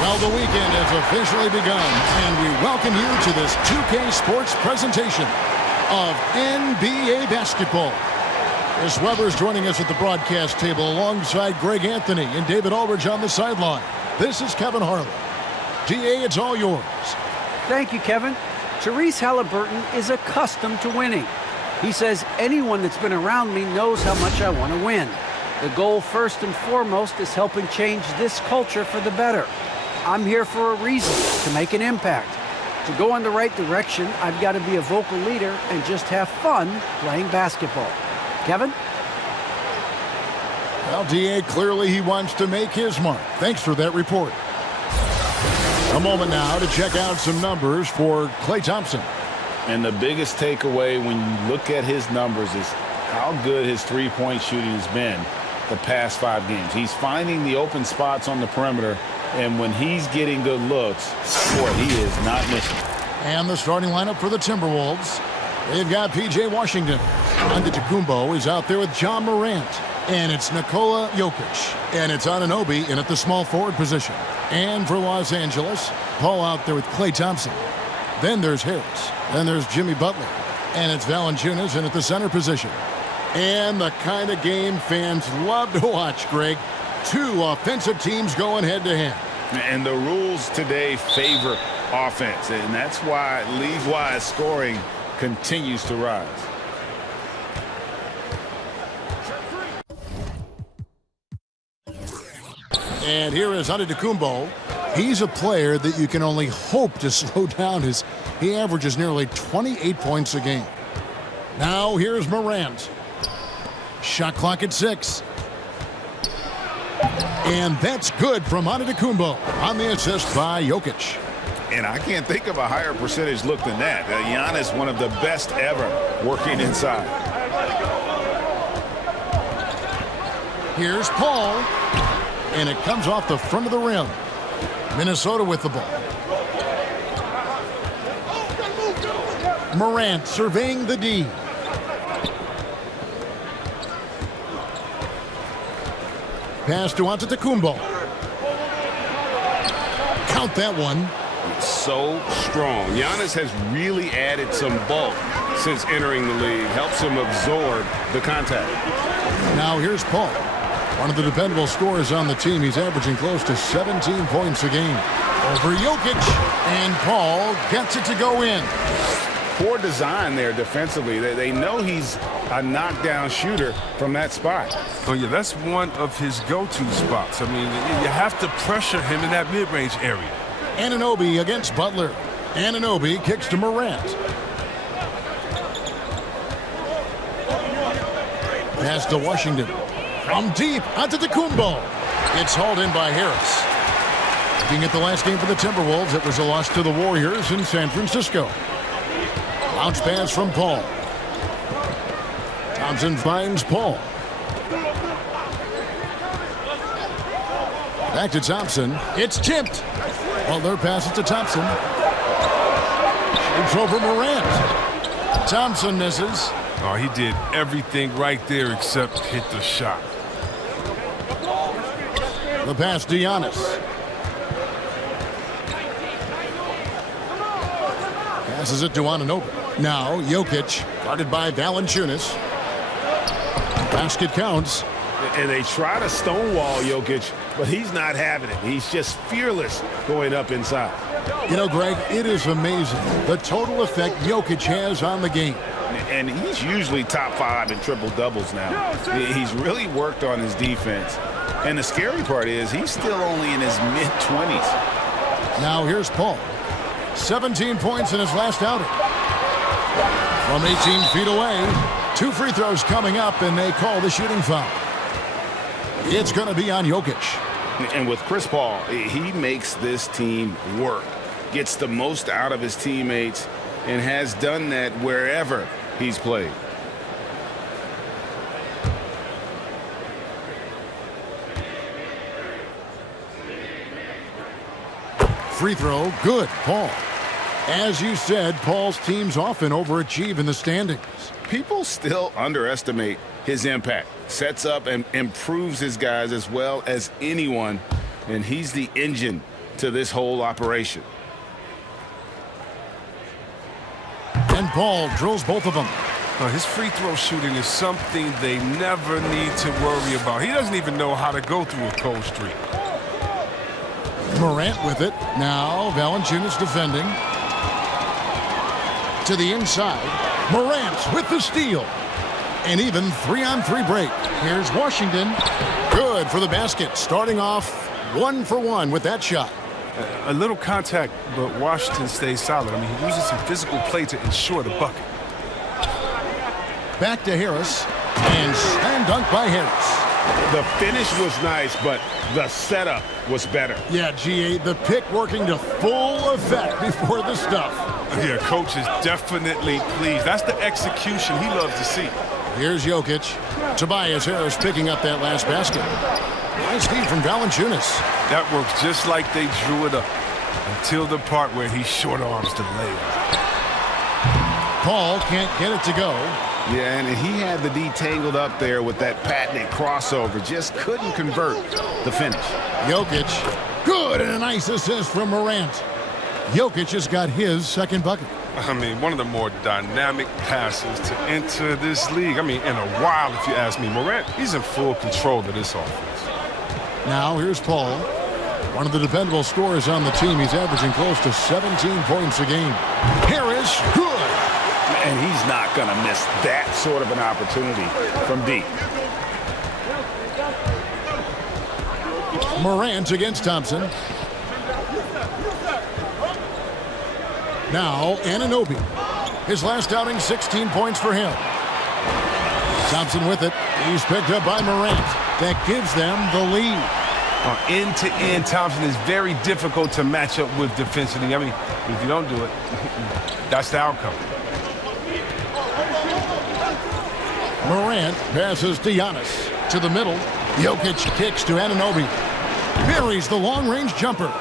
Well, the weekend has officially begun, and we welcome you to this 2K Sports presentation of NBA basketball. Chris Webber is joining us at the broadcast table alongside Greg Anthony and David Aldridge on the sideline. This is Kevin Harlan. DA, it's all yours. Thank you, Kevin. Tyrese Halliburton is accustomed to winning. He says anyone that's been around me knows how much I want to win. The goal, first and foremost, is helping change this culture for the better. I'm here for a reason, to make an impact. To go in the right direction, I've got to be a vocal leader and just have fun playing basketball. Kevin? Well, DA, clearly he wants to make his mark. Thanks for that report. A moment now to check out some numbers for Klay Thompson. And the biggest takeaway when you look at his numbers is how good his three-point shooting has been the past 5 games. He's finding the open spots on the perimeter, and when he's getting good looks, boy, he is not missing. And the starting lineup for the Timberwolves. They've got P.J. Washington. Antetokounmpo is out there with John Morant. And it's Nikola Jokic. And it's Anunoby in at the small forward position. And for Los Angeles, Paul out there with Klay Thompson. Then there's Harris. Then there's Jimmy Butler. And it's Valanciunas in at the center position. And the kind of game fans love to watch, Greg. 2 offensive teams going head-to-head. And the rules today favor offense, and that's why league-wide scoring continues to rise. And here is Antetokounmpo. He's a player that you can only hope to slow down as he averages nearly 28 points a game. Now here's Morant. Shot clock at 6. And that's good from Antetokounmpo on the assist by Jokic. And I can't think of a higher percentage look than that. Giannis, one of the best ever working inside. Here's Paul. And it comes off the front of the rim. Minnesota with the ball. Morant surveying the D. Pass to Antetokounmpo. Count that one. So strong. Giannis has really added some bulk since entering the league. Helps him absorb the contact. Now here's Paul. One of the dependable scorers on the team. He's averaging close to 17 points a game. Over Jokic. And Paul gets it to go in. Poor design there defensively. They know he's a knockdown shooter from that spot. Oh, yeah, that's one of his go-to spots. I mean, you have to pressure him in that mid-range area. Anunoby against Butler. Anunoby kicks to Morant. Pass to Washington. From deep, Antetokounmpo. It's hauled in by Harris. Looking at the last game for the Timberwolves, it was a loss to the Warriors in San Francisco. Bounce pass from Paul. Thompson finds Paul. Back to Thompson. It's tipped. Butler passes to Thompson. Shoots over Morant. Thompson misses. Oh, he did everything right there except hit the shot. The pass to Giannis. Passes it to Anunoby. Now Jokic, guarded by Valanciunas. Basket counts. And they try to stonewall Jokic, but he's not having it. He's just fearless going up inside. You know, Greg, it is amazing the total effect Jokic has on the game. And he's usually top 5 in triple-doubles now. He's really worked on his defense. And the scary part is he's still only in his mid-20s. Now here's Paul. 17 points in his last outing. From 18 feet away, 2 free throws coming up, and they call the shooting foul. It's going to be on Jokic. And with Chris Paul, he makes this team work, gets the most out of his teammates, and has done that wherever he's played. Free throw, good, Paul. As you said, Paul's teams often overachieve in the standings. People still underestimate his impact. Sets up and improves his guys as well as anyone, and he's the engine to this whole operation. And Paul drills both of them. His free throw shooting is something they never need to worry about. He doesn't even know how to go through a cold streak. Morant with it. Now Valanciunas defending. To the inside. Morant with the steal. An even 3-on-3 break. Here's Washington. Good for the basket. Starting off 1 for 1 with that shot. A little contact, but Washington stays solid. I mean, he uses some physical play to ensure the bucket. Back to Harris. And slam dunk by Harris. The finish was nice, but the setup was better. Yeah, GA, the pick working to full effect before the stuff. Yeah, coach is definitely pleased. That's the execution he loves to see. Here's Jokic. Tobias Harris picking up that last basket. Nice feed from Valanciunas. That works just like they drew it up until the part where he short arms the layup. Paul can't get it to go. Yeah, and he had the D tangled up there with that patented crossover. Just couldn't convert the finish. Jokic. Good, and a nice assist from Morant. Jokic has got his second bucket. I mean, one of the more dynamic passes to enter this league. I mean, in a while, if you ask me. Morant, he's in full control of this offense. Now here's Paul. One of the dependable scorers on the team. He's averaging close to 17 points a game. Harris, good. And he's not going to miss that sort of an opportunity from deep. Morant against Thompson. Now Anunoby. His last outing, 16 points for him. Thompson with it. He's picked up by Morant. That gives them the lead. End-to-end, Thompson is very difficult to match up with defensively. I mean, if you don't do it, that's the outcome. Morant passes to Giannis. To the middle. Jokic kicks to Anunoby. Buries the long-range jumper.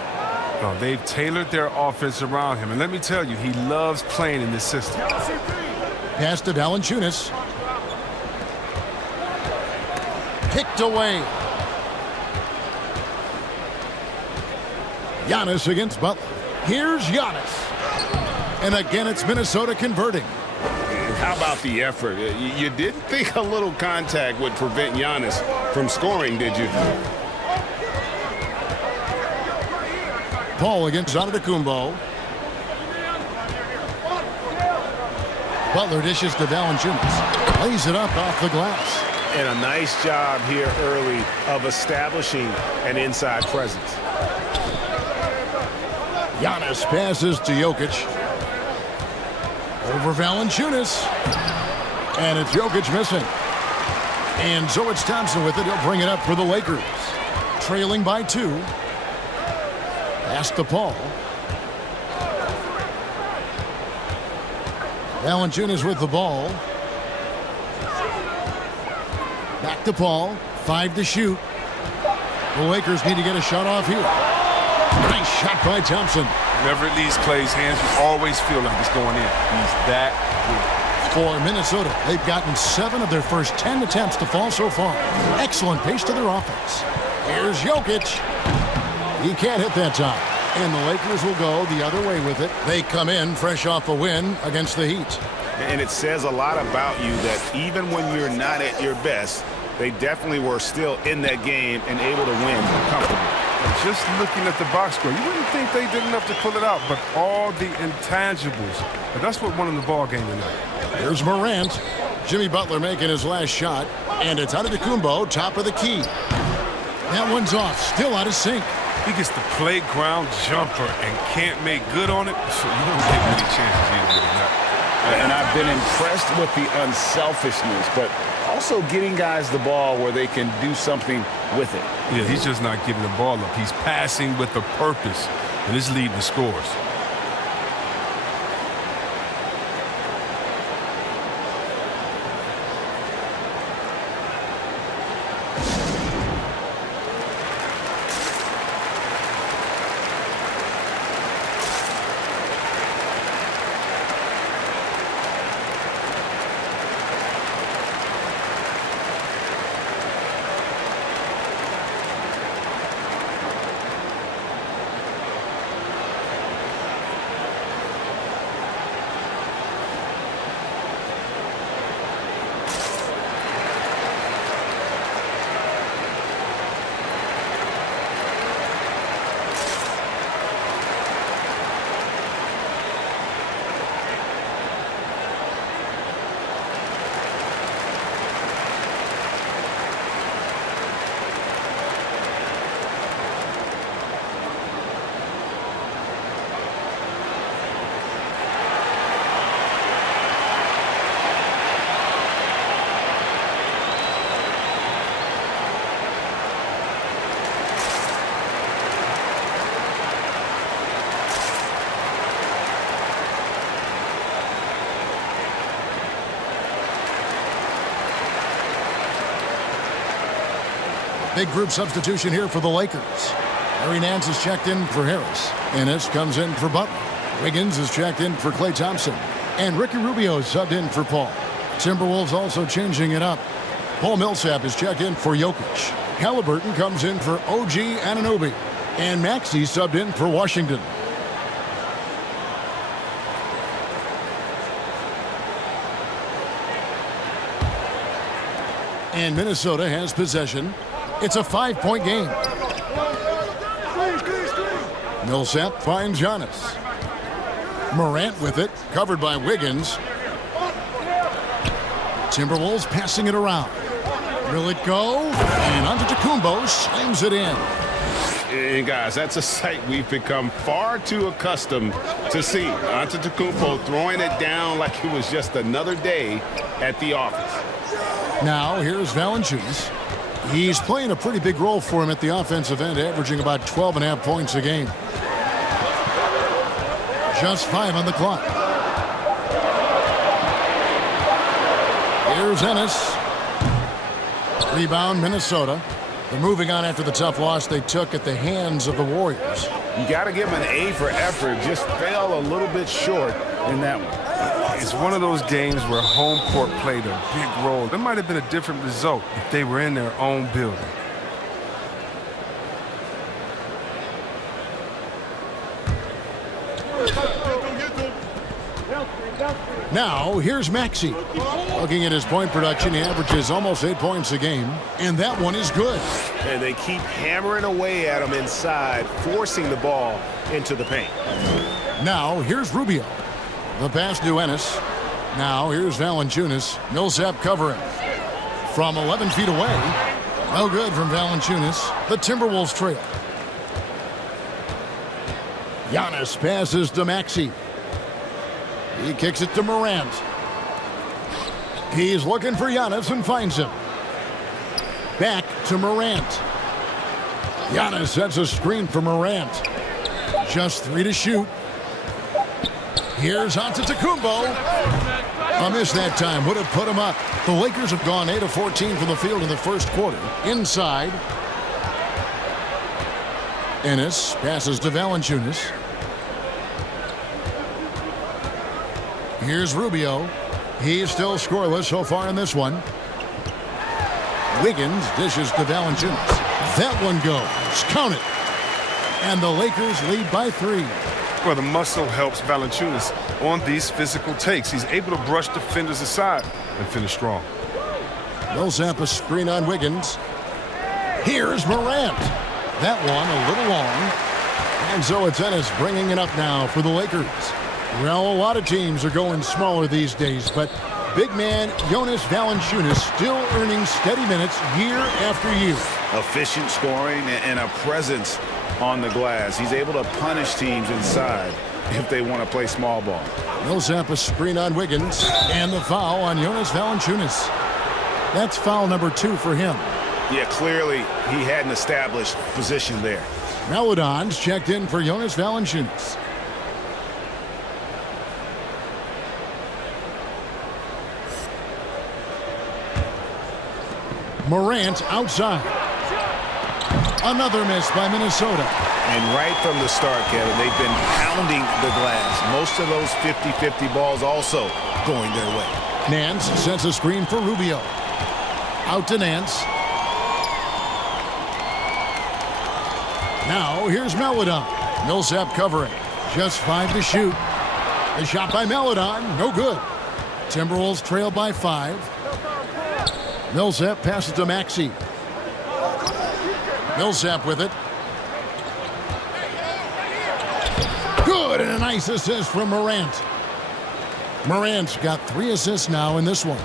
No, they've tailored their offense around him. And let me tell you, he loves playing in this system. Pass to Valanciunas. Kicked away. Giannis against Butler. Here's Giannis. And again, it's Minnesota converting. How about the effort? You didn't think a little contact would prevent Giannis from scoring, did you? Paul against Antetokounmpo. Butler dishes to Valanciunas. Lays it up off the glass. And a nice job here early of establishing an inside presence. Giannis passes to Jokic. Over Valanciunas. And it's Jokic missing. And so it's Thompson with it. He'll bring it up for the Lakers. Trailing by 2. Pass to Paul. Valanciunas with the ball. Back to Paul. 5 to shoot. The Lakers need to get a shot off here. Nice shot by Thompson. Whenever it leaves Clay's hands, you always feel like it's going in. He's that good. For Minnesota, they've gotten 7 of their first 10 attempts to fall so far. Excellent pace to their offense. Here's Jokic. He can't hit that time. And the Lakers will go the other way with it. They come in fresh off a win against the Heat. And it says a lot about you that even when you're not at your best, they definitely were still in that game and able to win comfortably. Just looking at the box score, you wouldn't think they did enough to pull it out, but all the intangibles. But that's what won in the ball game tonight. Here's Morant. Jimmy Butler making his last shot. And it's Antetokounmpo, top of the key. That one's off, still out of sync. He gets the playground jumper and can't make good on it, so you don't get many chances either tonight. And I've been impressed with the unselfishness, but also getting guys the ball where they can do something with it. Yeah, he's just not giving the ball up. He's passing with a purpose, and it's leading to scores. Big group substitution here for the Lakers. Larry Nance is checked in for Harris. Ennis comes in for Butler. Wiggins is checked in for Klay Thompson. And Ricky Rubio is subbed in for Paul. Timberwolves also changing it up. Paul Millsap is checked in for Jokic. Halliburton comes in for OG Anunoby. And Maxey subbed in for Washington. And Minnesota has possession. It's a 5-point game. Millsap finds Giannis. Morant with it, covered by Wiggins. Timberwolves passing it around. Will it go? And Antetokounmpo slams it in. And guys, that's a sight we've become far too accustomed to see. Antetokounmpo throwing it down like it was just another day at the office. Now here's Valanciunas. He's playing a pretty big role for him at the offensive end, averaging about 12.5 points a game. Just 5 on the clock. Here's Ennis. Rebound, Minnesota. They're moving on after the tough loss they took at the hands of the Warriors. You got to give him an A for effort. Just fell a little bit short in that one. It's one of those games where home court played a big role. There might have been a different result if they were in their own building. Now, here's Maxey. Looking at his point production, he averages almost 8 points a game, and that one is good. And they keep hammering away at him inside, forcing the ball into the paint. Now, here's Rubio. The pass to Ennis. Now, here's Valanciunas. Millsap covering. From 11 feet away. No good from Valanciunas. The Timberwolves trail. Giannis passes to Maxey. He kicks it to Morant. He's looking for Giannis and finds him. Back to Morant. Giannis sets a screen for Morant. Just 3 to shoot. Here's Antetokounmpo. A miss that time would have put him up. The Lakers have gone 8 of 14 from the field in the first quarter. Inside. Ennis passes to Valanciunas. Here's Rubio. He's still scoreless so far in this one. Wiggins dishes to Valanciunas. That one goes. Count it. And the Lakers lead by 3. Well, the muscle helps Valanciunas on these physical takes. He's able to brush defenders aside and finish strong. Millsap a screen on Wiggins. Here's Morant. That one a little long. And so it's Ennis bringing it up now for the Lakers. Well, a lot of teams are going smaller these days, but big man Jonas Valanciunas still earning steady minutes year after year. Efficient scoring and a presence on the glass. He's able to punish teams inside if they want to play small ball. Millsap a screen on Wiggins, and the foul on Jonas Valanciunas. That's foul number 2 for him. Yeah, clearly he had an established position there. Melodon's checked in for Jonas Valanciunas. Morant outside. Another miss by Minnesota. And right from the start, Kevin, they've been pounding the glass. Most of those 50-50 balls also going their way. Nance sets a screen for Rubio. Out to Nance. Now here's Melodon. Millsap covering. Just 5 to shoot. The shot by Melodon. No good. Timberwolves trail by 5. Millsap passes to Maxey. Millsap with it. Good, and a nice assist from Morant. Morant's got 3 assists now in this one.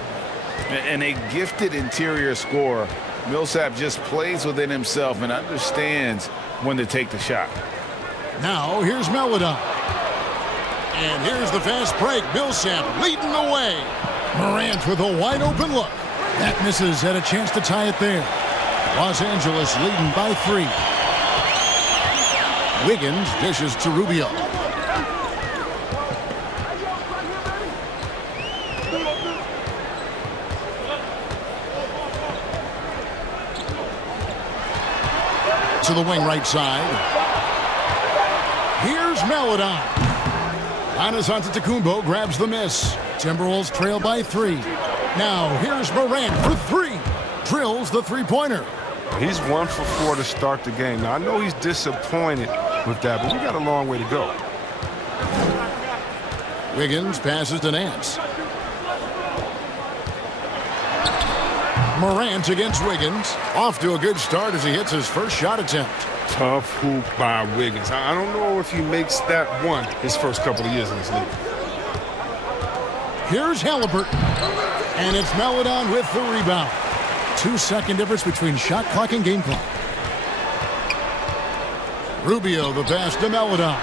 And a gifted interior scorer. Millsap just plays within himself and understands when to take the shot. Now here's Melodon. And here's the fast break. Millsap leading the way. Morant with a wide open look. That misses, had a chance to tie it there. Los Angeles leading by 3. Wiggins dishes to Rubio. To the wing right side. Here's Maladon. Giannis Antetokounmpo grabs the miss. Timberwolves trail by 3. Now here's Morant for 3. Drills the three-pointer. He's 1 for 4 to start the game. Now, I know he's disappointed with that, but we got a long way to go. Wiggins passes to Nance. Morant against Wiggins. Off to a good start as he hits his first shot attempt. Tough hoop by Wiggins. I don't know if he makes that one his first couple of years in this league. Here's Halliburton. And it's Maladon with the rebound. 2-second difference between shot clock and game clock. Rubio the pass to Maladon.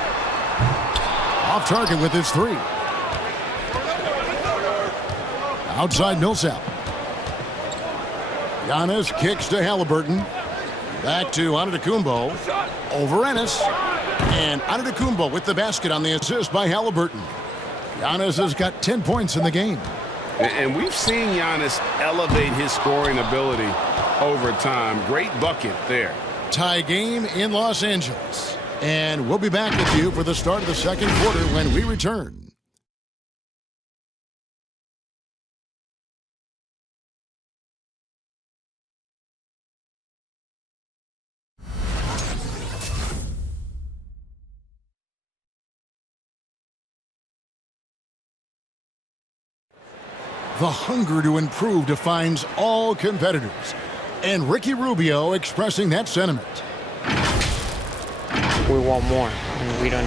Off target with his 3. Outside Millsap. Giannis kicks to Halliburton. Back to Antetokounmpo. Over Ennis. And Antetokounmpo with the basket on the assist by Halliburton. Giannis has got 10 points in the game. And we've seen Giannis elevate his scoring ability over time. Great bucket there. Tie game in Los Angeles. And we'll be back with you for the start of the second quarter when we return. The hunger to improve defines all competitors. And Ricky Rubio expressing that sentiment. We want more, and we don't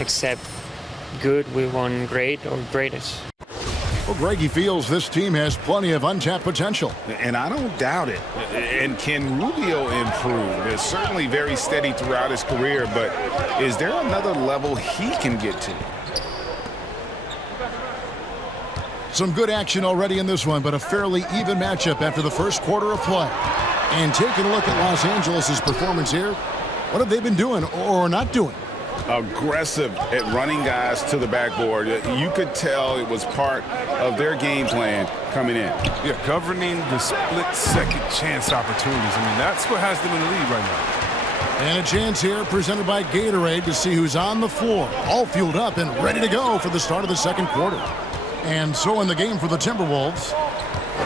accept good. We want great or greatest. Well, Greggy feels this team has plenty of untapped potential. And I don't doubt it. And can Rubio improve? It's certainly very steady throughout his career, but is there another level he can get to? Some good action already in this one, but a fairly even matchup after the first quarter of play. And taking a look at Los Angeles' performance here, what have they been doing or not doing? Aggressive at running guys to the backboard. You could tell it was part of their game plan coming in. Yeah, governing the split-second chance opportunities. I mean, that's what has them in the lead right now. And a chance here presented by Gatorade to see who's on the floor, all fueled up and ready to go for the start of the second quarter. And so in the game for the Timberwolves,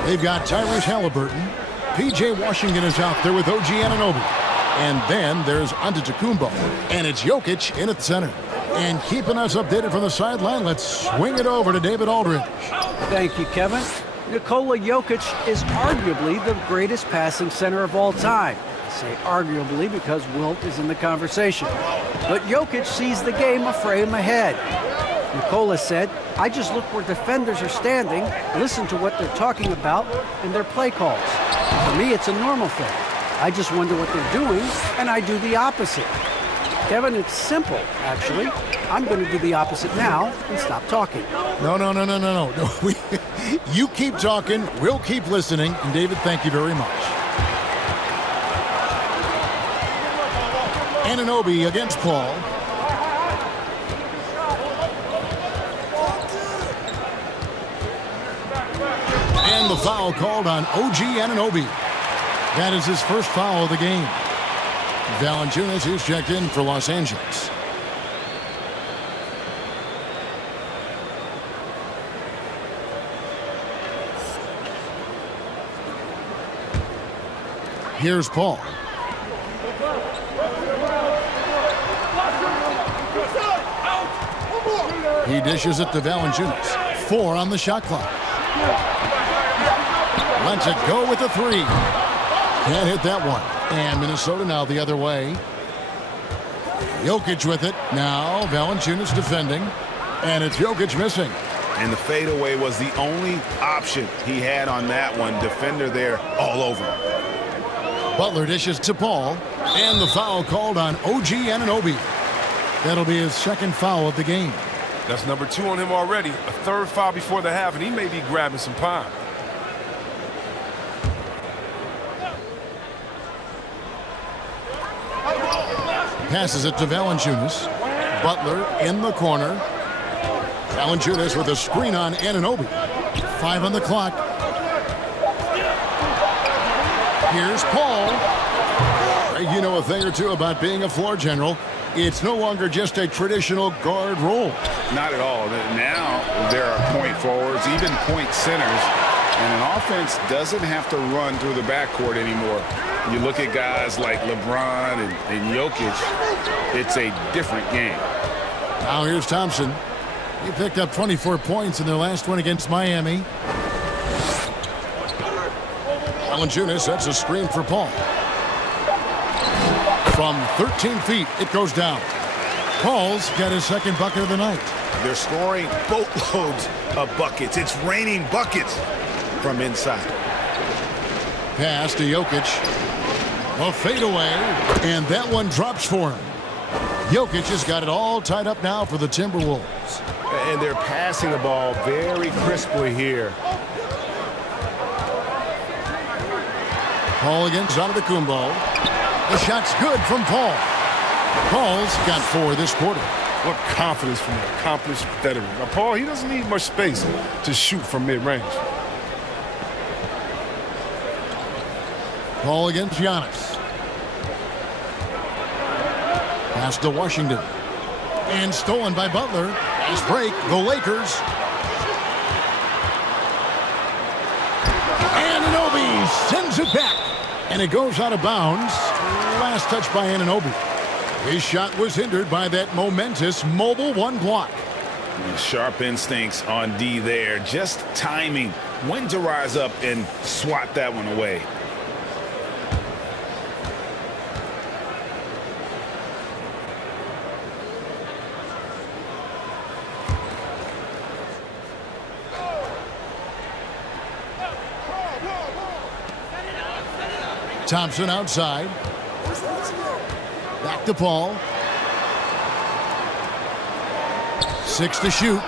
they've got Tyrese Halliburton. P.J. Washington is out there with OG Anunoby. And then there's Antetokounmpo. And it's Jokic in at center. And keeping us updated from the sideline, let's swing it over to David Aldridge. Thank you, Kevin. Nikola Jokic is arguably the greatest passing center of all time. I say arguably because Wilt is in the conversation. But Jokic sees the game a frame ahead. Nikola said, I just look where defenders are standing, listen to what they're talking about, and their play calls. For me, it's a normal thing. I just wonder what they're doing, and I do the opposite. Kevin, it's simple, actually. I'm going to do the opposite now and stop talking. No. You keep talking, we'll keep listening. And David, thank you very much. Anunoby against Paul. And the foul called on OG Anunoby. That is his first foul of the game. Valanciunas is checked in for Los Angeles. Here's Paul. He dishes it to Valanciunas. 4 on the shot clock. Lets it go with the 3. Can't hit that one. And Minnesota now the other way. Jokic with it. Now Valanciunas defending. And it's Jokic missing. And the fadeaway was the only option he had on that one. Defender there all over him. Butler dishes to Paul. And the foul called on OG Anunoby. That'll be his second foul of the game. That's number 2 on him already. A third foul before the half, and he may be grabbing some pine. Passes it to Valanciunas. Butler in the corner. Valanciunas with a screen on Anunoby. 5 on the clock. Here's Paul. you know a thing or two about being a floor general. It's no longer just a traditional guard role. Not at all. Now there are point forwards, even point centers, and an offense doesn't have to run through the backcourt anymore. You look at guys like LeBron and Jokic, it's a different game. Now here's Thompson. He picked up 24 points in their last one against Miami. Valanciunas sets a screen for Paul. From 13 feet, it goes down. Paul's got his second bucket of the night. They're scoring boatloads of buckets. It's raining buckets from inside. Pass to Jokic. A fadeaway, and that one drops for him. Jokic has got it all tied up now for the Timberwolves. And they're passing the ball very crisply here. Paul against Antetokounmpo. The shot's good from Paul. Paul's got 4 this quarter. What confidence from an accomplished veteran. Now, Paul, he doesn't need much space to shoot from mid-range. Paul against Giannis. Pass to Washington. And stolen by Butler. Nice break, the Lakers. Anunoby sends it back. And it goes out of bounds. Last touch by Anunoby. His shot was hindered by that momentous mobile 1 block. Sharp instincts on D there. Just timing when to rise up and swat that one away. Thompson outside. Back to Paul. 6 to shoot.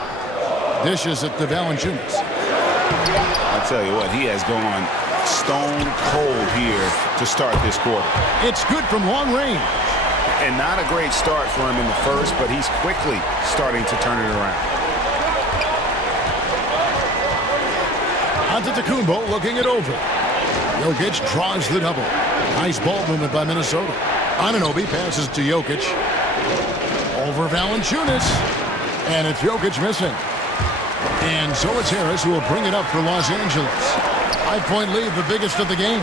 Dishes it to Valanciunas. I tell you what, he has gone stone cold here to start this quarter. It's good from long range. And not a great start for him in the first, but he's quickly starting to turn it around. Antetokounmpo looking it over. Jokic draws the double. Nice ball movement by Minnesota. Anunoby passes to Jokic. Over Valanciunas. And it's Jokic missing. And so it's Harris who will bring it up for Los Angeles. 5-point lead, the biggest of the game.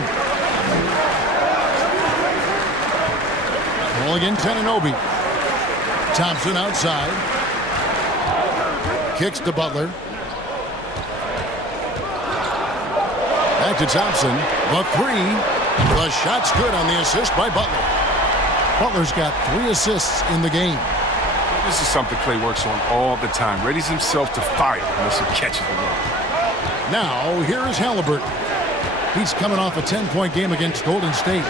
Ball against Anunoby. Thompson outside. Kicks to Butler. Back to Thompson. The 3. The shot's good on the assist by Butler. Butler's got 3 assists in the game. This is something Clay works on all the time. Readies himself to fire unless he catches the ball. Now, here is Halliburton. He's coming off a 10-point game against Golden State.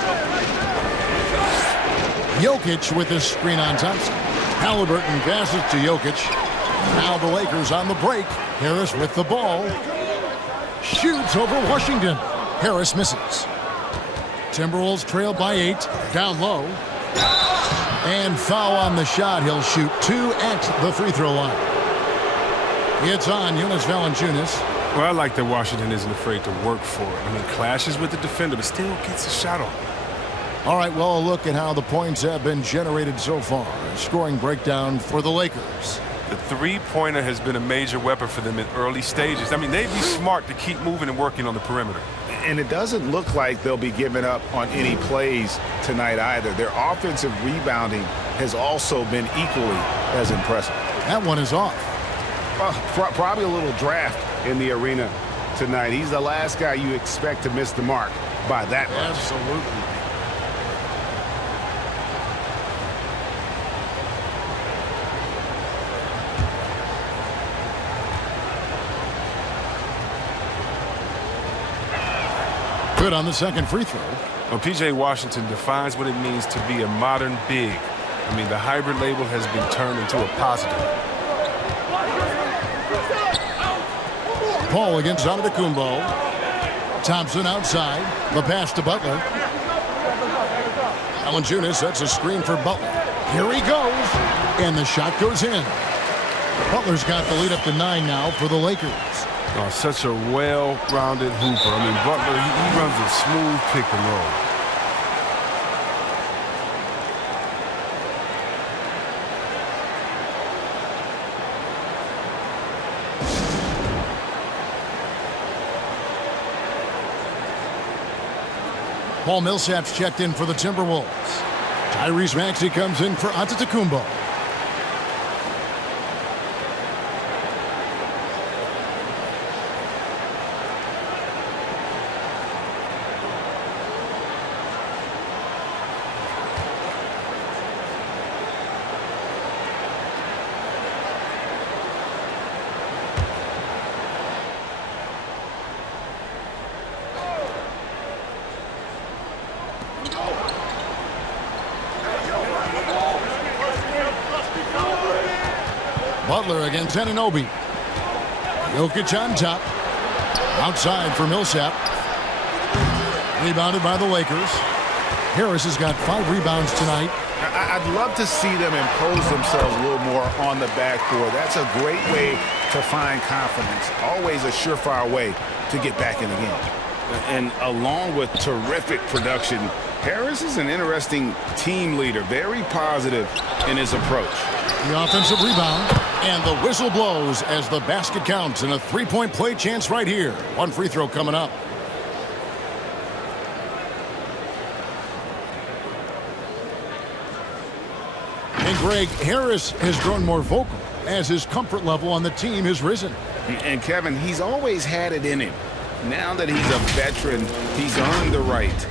Jokic with his screen on Thompson. Halliburton passes to Jokic. Now the Lakers on the break. Harris with the ball. Shoots over Washington. Harris misses. Timberwolves trail by 8. Down low. And foul on the shot. He'll shoot 2 at the free throw line. It's on Jonas Valanciunas. Well, I like that Washington isn't afraid to work for it. I mean, clashes with the defender, but still gets a shot off. All right, well, a look at how the points have been generated so far. A scoring breakdown for the Lakers. The three-pointer has been a major weapon for them in early stages. I mean, they'd be smart to keep moving and working on the perimeter. And it doesn't look like they'll be giving up on any plays tonight either. Their offensive rebounding has also been equally as impressive. That one is off. Probably a little draft in the arena tonight. He's the last guy you expect to miss the mark by that much. Absolutely. Good on the second free throw. Well, P.J. Washington defines what it means to be a modern big. I mean, the hybrid label has been turned into a positive. Paul against Antetokounmpo. Thompson outside. The pass to Butler. Valanciunas sets a screen for Butler. Here he goes. And the shot goes in. Butler's got the lead up to 9 now for the Lakers. Oh, such a well-rounded hooper. I mean, Butler, he runs a smooth pick and roll. Paul Millsap's checked in for the Timberwolves. Tyrese Maxey comes in for Antetokounmpo. Butler against Anunoby. Jokic on top. Outside for Millsap. Rebounded by the Lakers. Harris has got 5 rebounds tonight. I'd love to see them impose themselves a little more on the backboard. That's a great way to find confidence. Always a surefire way to get back in the game. And along with terrific production, Harris is an interesting team leader, very positive in his approach. The offensive rebound, and the whistle blows as the basket counts, and a 3-point play chance right here. 1 free throw coming up. And Greg, Harris has grown more vocal as his comfort level on the team has risen. And Kevin, he's always had it in him. Now that he's a veteran, he's earned the right.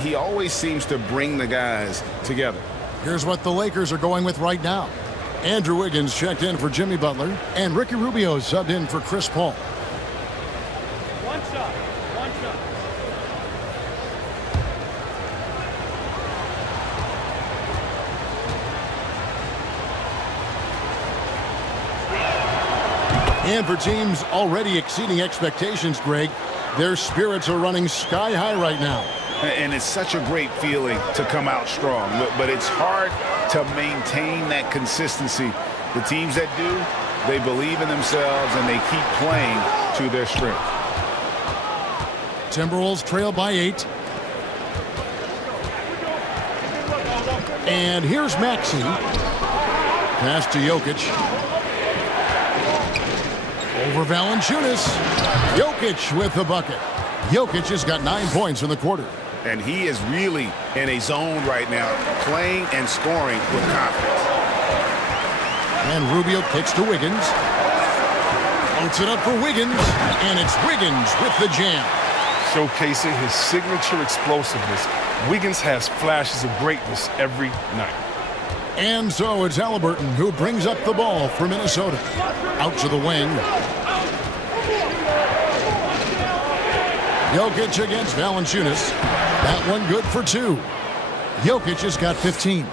He always seems to bring the guys together. Here's what the Lakers are going with right now. Andrew Wiggins checked in for Jimmy Butler, and Ricky Rubio subbed in for Chris Paul. One shot. And for teams already exceeding expectations, Greg, their spirits are running sky high right now. And it's such a great feeling to come out strong, but it's hard to maintain that consistency. The teams that do, they believe in themselves and they keep playing to their strength. Timberwolves trail by 8. And here's Maxey. Pass to Jokic. Over Valanciunas. Jokic with the bucket. Jokic has got 9 points in the quarter. And he is really in a zone right now, playing and scoring with confidence. And Rubio kicks to Wiggins. Floats it up for Wiggins. And it's Wiggins with the jam. Showcasing his signature explosiveness, Wiggins has flashes of greatness every night. And so it's Halliburton who brings up the ball for Minnesota. Out to the wing. Jokic against Valanciunas. That one good for 2. Jokic has got 15.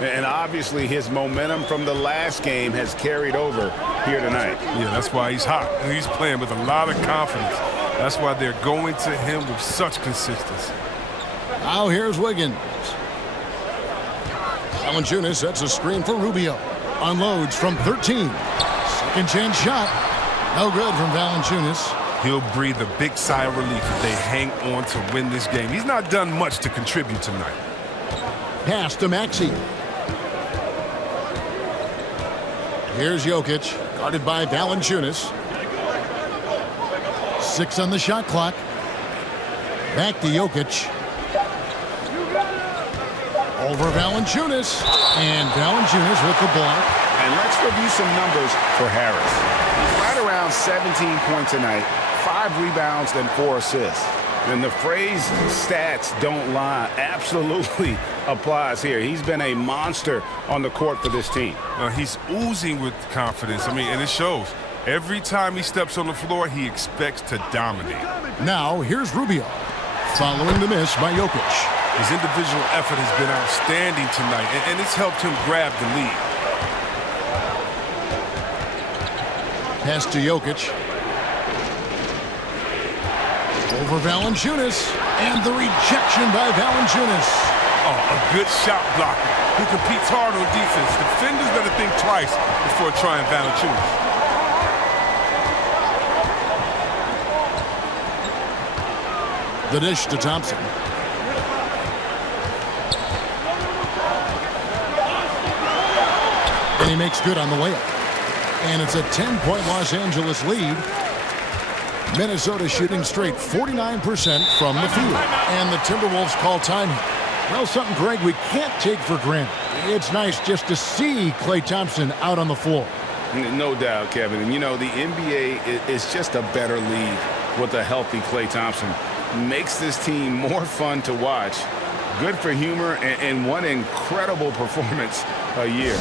And obviously his momentum from the last game has carried over here tonight. Yeah, that's why he's hot. And he's playing with a lot of confidence. That's why they're going to him with such consistency. Now here's Wiggins. Valanciunas sets a screen for Rubio. Unloads from 13. Second chance shot. No good from Valanciunas. He'll breathe a big sigh of relief if they hang on to win this game. He's not done much to contribute tonight. Pass to Maxey. Here's Jokic, guarded by Valanciunas. 6 on the shot clock. Back to Jokic. Over Valanciunas. And Valanciunas with the block. And let's review some numbers for Harris. He's right around 17 points a night, 5 rebounds and 4 assists. And the phrase stats don't lie absolutely applies here. He's been a monster on the court for this team. He's oozing with confidence. And it shows. Every time he steps on the floor, he expects to dominate. Now, here's Rubio. Following the miss by Jokic. His individual effort has been outstanding tonight, and it's helped him grab the lead. Pass to Jokic. Over Valanciunas. And the rejection by Valanciunas. Oh, a good shot blocker who competes hard on defense. Defenders better think twice before trying Valanciunas. The dish to Thompson. And he makes good on the layup. And it's a 10-point Los Angeles lead. Minnesota shooting straight 49% from the field. And the Timberwolves call timeout. Well, something, Greg, we can't take for granted. It's nice just to see Klay Thompson out on the floor. No doubt, Kevin. And, you know, the NBA is just a better league with a healthy Klay Thompson. Makes this team more fun to watch. Good for humor and one incredible performance a year.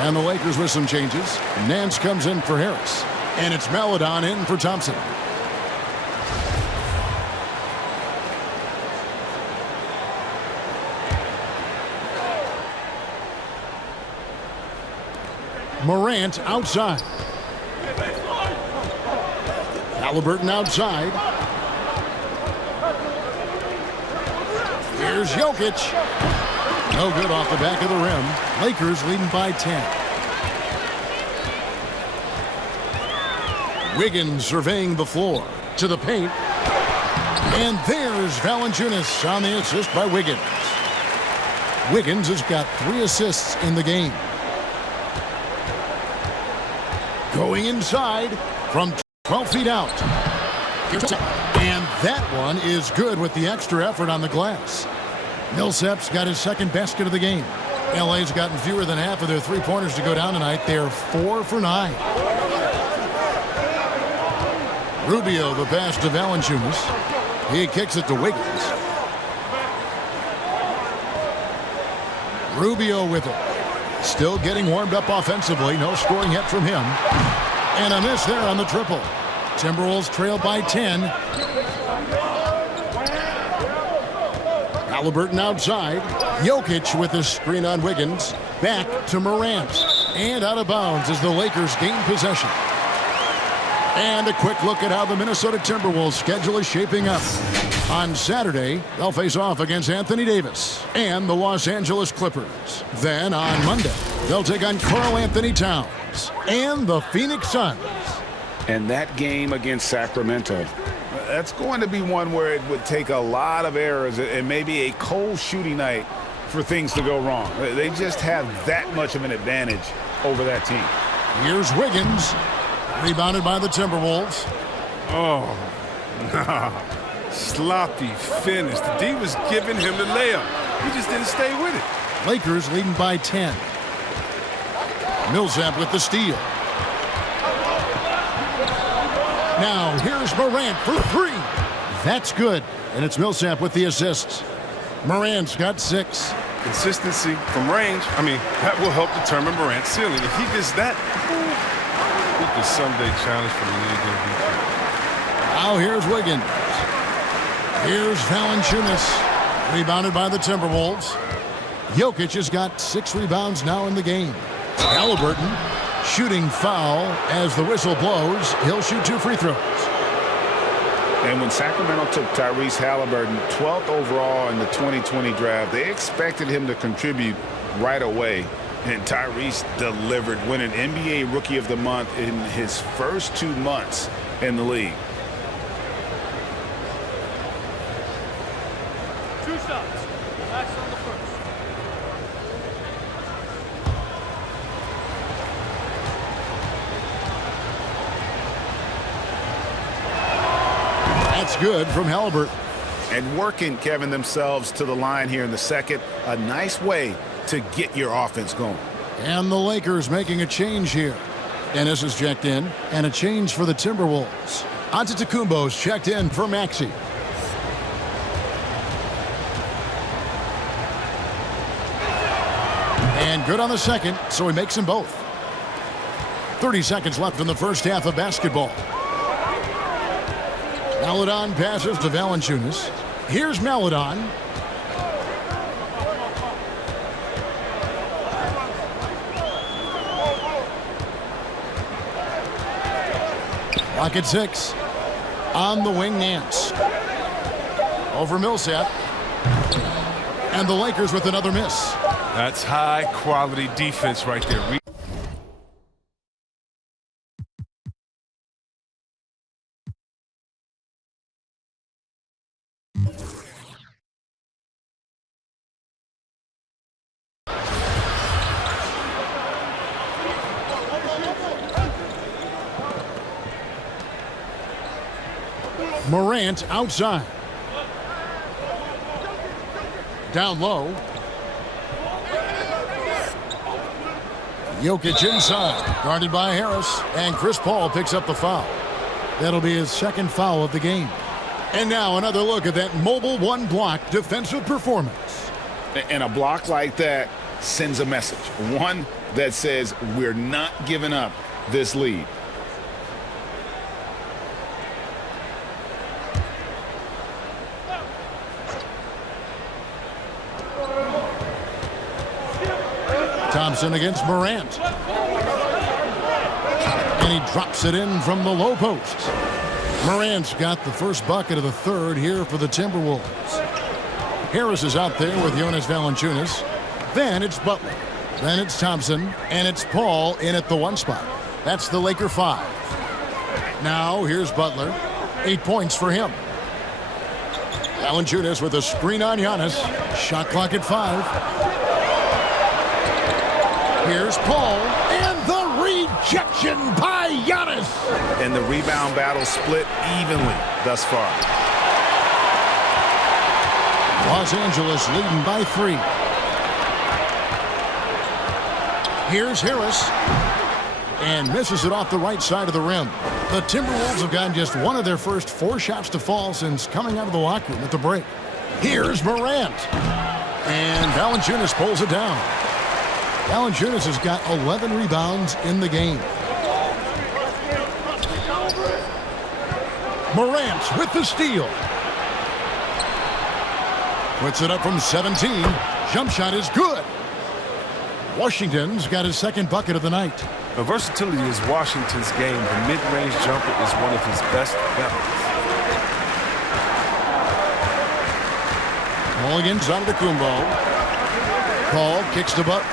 And the Lakers with some changes. Nance comes in for Harris. And it's Maledon in for Thompson. Morant outside. Halliburton outside. Here's Jokic. No good off the back of the rim. Lakers leading by 10. Wiggins surveying the floor to the paint. And there's Valanciunas on the assist by Wiggins. Wiggins has got 3 assists in the game. Going inside from 12 feet out. And that one is good with the extra effort on the glass. Millsap's got his second basket of the game. LA's gotten fewer than half of their three-pointers to go down tonight. They're 4 for 9. Rubio the pass to Valanciunas. He kicks it to Wiggins. Rubio with it. Still getting warmed up offensively. No scoring yet from him. And a miss there on the triple. Timberwolves trail by 10. Halliburton outside. Jokic with a screen on Wiggins. Back to Morant. And out of bounds as the Lakers gain possession. And a quick look at how the Minnesota Timberwolves schedule is shaping up. On Saturday, they'll face off against Anthony Davis and the Los Angeles Clippers. Then on Monday, they'll take on Karl Anthony Towns and the Phoenix Suns. And that game against Sacramento, that's going to be one where it would take a lot of errors and maybe a cold shooting night for things to go wrong. They just have that much of an advantage over that team. Here's Wiggins. Rebounded by the Timberwolves. Oh, nah. Sloppy finish. The D was giving him the layup. He just didn't stay with it. Lakers leading by 10. Millsap with the steal. Now here's Morant for 3. That's good. And it's Millsap with the assist. Morant's got 6. Consistency from range. I mean, that will help determine Morant's ceiling. If he gets that, he could someday challenge for the league MVP. Now here's Wiggins. Here's Valanciunas. Rebounded by the Timberwolves. Jokic has got 6 rebounds now in the game. Halliburton shooting foul as the whistle blows. He'll shoot 2 free throws. And when Sacramento took Tyrese Halliburton 12th overall in the 2020 draft, they expected him to contribute right away. And Tyrese delivered, winning NBA Rookie of the Month in his first 2 months in the league. 2 shots. Max on the first. That's good from Halliburton. And working, Kevin, themselves to the line here in the second. A nice way to get your offense going. And the Lakers making a change here. Ennis is checked in, and a change for the Timberwolves. Antetokounmpo's checked in for Maxey. And good on the second, so he makes them both. 30 seconds left in the first half of basketball. Maledon passes to Valanciunas. Here's Maledon. Clock at 6. On the wing, Nance. Over Millsap. And the Lakers with another miss. That's high-quality defense right there. Morant outside. Down low. Jokic inside. Guarded by Harris. And Chris Paul picks up the foul. That'll be his second foul of the game. And now another look at that mobile one-block defensive performance. And a block like that sends a message. One that says we're not giving up this lead. Thompson against Morant. And he drops it in from the low post. Morant's got the first bucket of the third here for the Timberwolves. Harris is out there with Jonas Valanciunas. Then it's Butler. Then it's Thompson. And it's Paul in at the 1 spot. That's the Laker 5. Now here's Butler. 8 points for him. Valanciunas with a screen on Giannis. Shot clock at 5. Here's Paul, and the rejection by Giannis. And the rebound battle split evenly thus far. Los Angeles leading by 3. Here's Harris, and misses it off the right side of the rim. The Timberwolves have gotten just one of their first 4 shots to fall since coming out of the locker room at the break. Here's Morant, and Valanciunas pulls it down. Valanciunas has got 11 rebounds in the game. Morant with the steal. Puts it up from 17. Jump shot is good. Washington's got his second bucket of the night. The versatility is Washington's game. The mid-range jumper is one of his best weapons. Ball against Antetokounmpo. Paul kicks to Butler.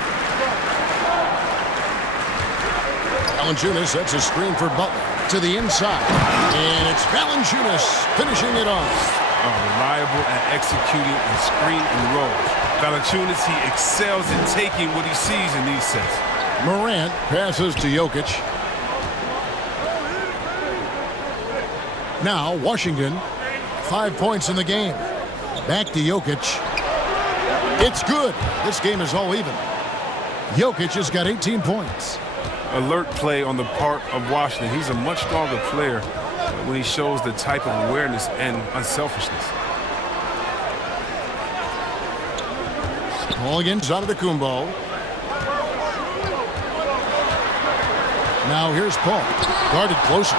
Valanciunas sets a screen for Butler to the inside. And it's Valanciunas finishing it off. Reliable at executing and screen and roll. Valanciunas, he excels in taking what he sees in these sets. Morant passes to Jokic. Now Washington, 5 points in the game. Back to Jokic. It's good. This game is all even. Jokic has got 18 points. Alert play on the part of Washington. He's a much stronger player when he shows the type of awareness and unselfishness. Ball against Antetokounmpo. Now here's Paul, guarded closer.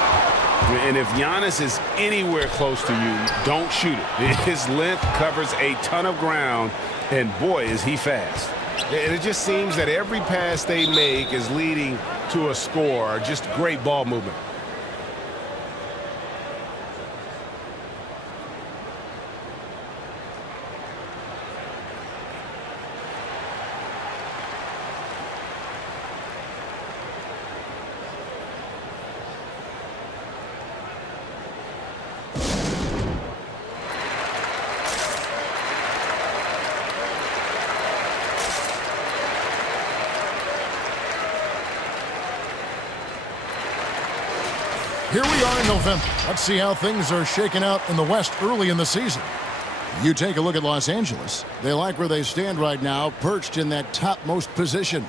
And if Giannis is anywhere close to you, don't shoot it. His length covers a ton of ground, and boy, is he fast. And it just seems that every pass they make is leading to a score. Just great ball movement. Here we are in November. Let's see how things are shaking out in the West early in the season. You take a look at Los Angeles. They like where they stand right now, perched in that topmost position.